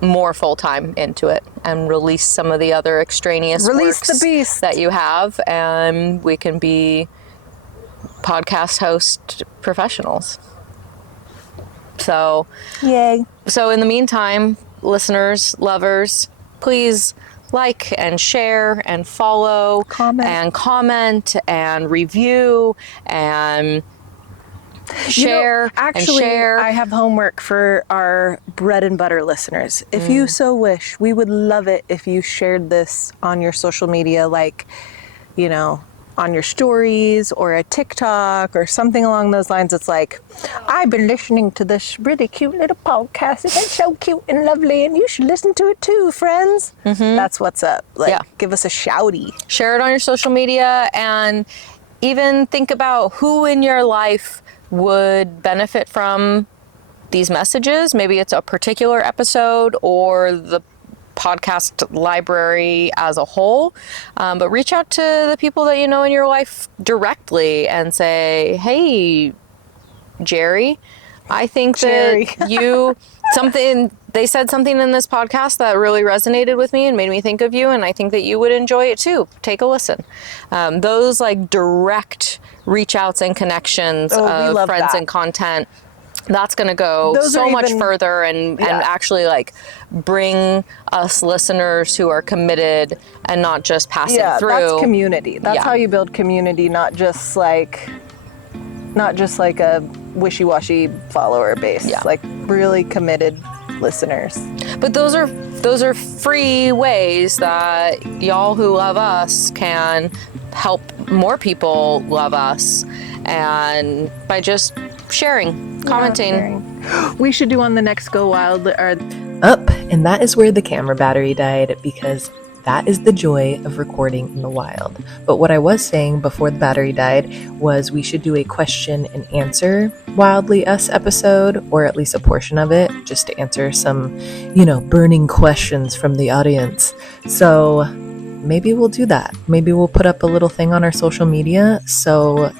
more full-time into it and release some of the other extraneous Release works the beast that you have, and we can be podcast host professionals. So yay. So in the meantime, listeners, lovers, please like and share and follow, comment and review and share. Actually, and share. I have homework for our bread and butter listeners. If you so wish, we would love it if you shared this on your social media, like, you know, on your stories or a TikTok or something along those lines. It's like, I've been listening to this really cute little podcast. It's so cute and lovely, and you should listen to it too, friends. That's what's up. Like, give us a shouty. Share it on your social media, and even think about who in your life would benefit from these messages. Maybe it's a particular episode or the podcast library as a whole, but reach out to the people that you know in your life directly and say, hey, Jerry, I think that they said something in this podcast that really resonated with me and made me think of you, and I think that you would enjoy it too. Take a listen. Those like direct reach outs and connections of friends and content, that's going to go so much further and actually like bring us listeners who are committed and not just passing through. That's community. That's how you build community, not just like a wishy-washy follower base. Like really committed listeners. But those are free ways that y'all who love us can help more people love us, and by just sharing, commenting. We should do on the next Go Wild. And that is where the camera battery died, because that is the joy of recording in the wild. But what I was saying before the battery died was we should do a question and answer Wildly Us episode, or at least a portion of it, just to answer some, burning questions from the audience. So maybe we'll do that. Maybe we'll put up a little thing on our social media. So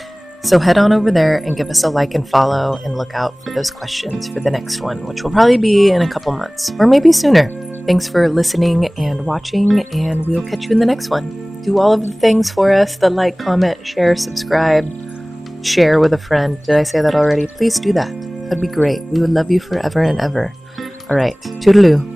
head on over there and give us a like and follow, and look out for those questions for the next one, which will probably be in a couple months or maybe sooner. Thanks for listening and watching, and we'll catch you in the next one. Do all of the things for us: the like, comment, share, subscribe, share with a friend. Did I say that already? Please do that. That'd be great. We would love you forever and ever. All right. Toodaloo.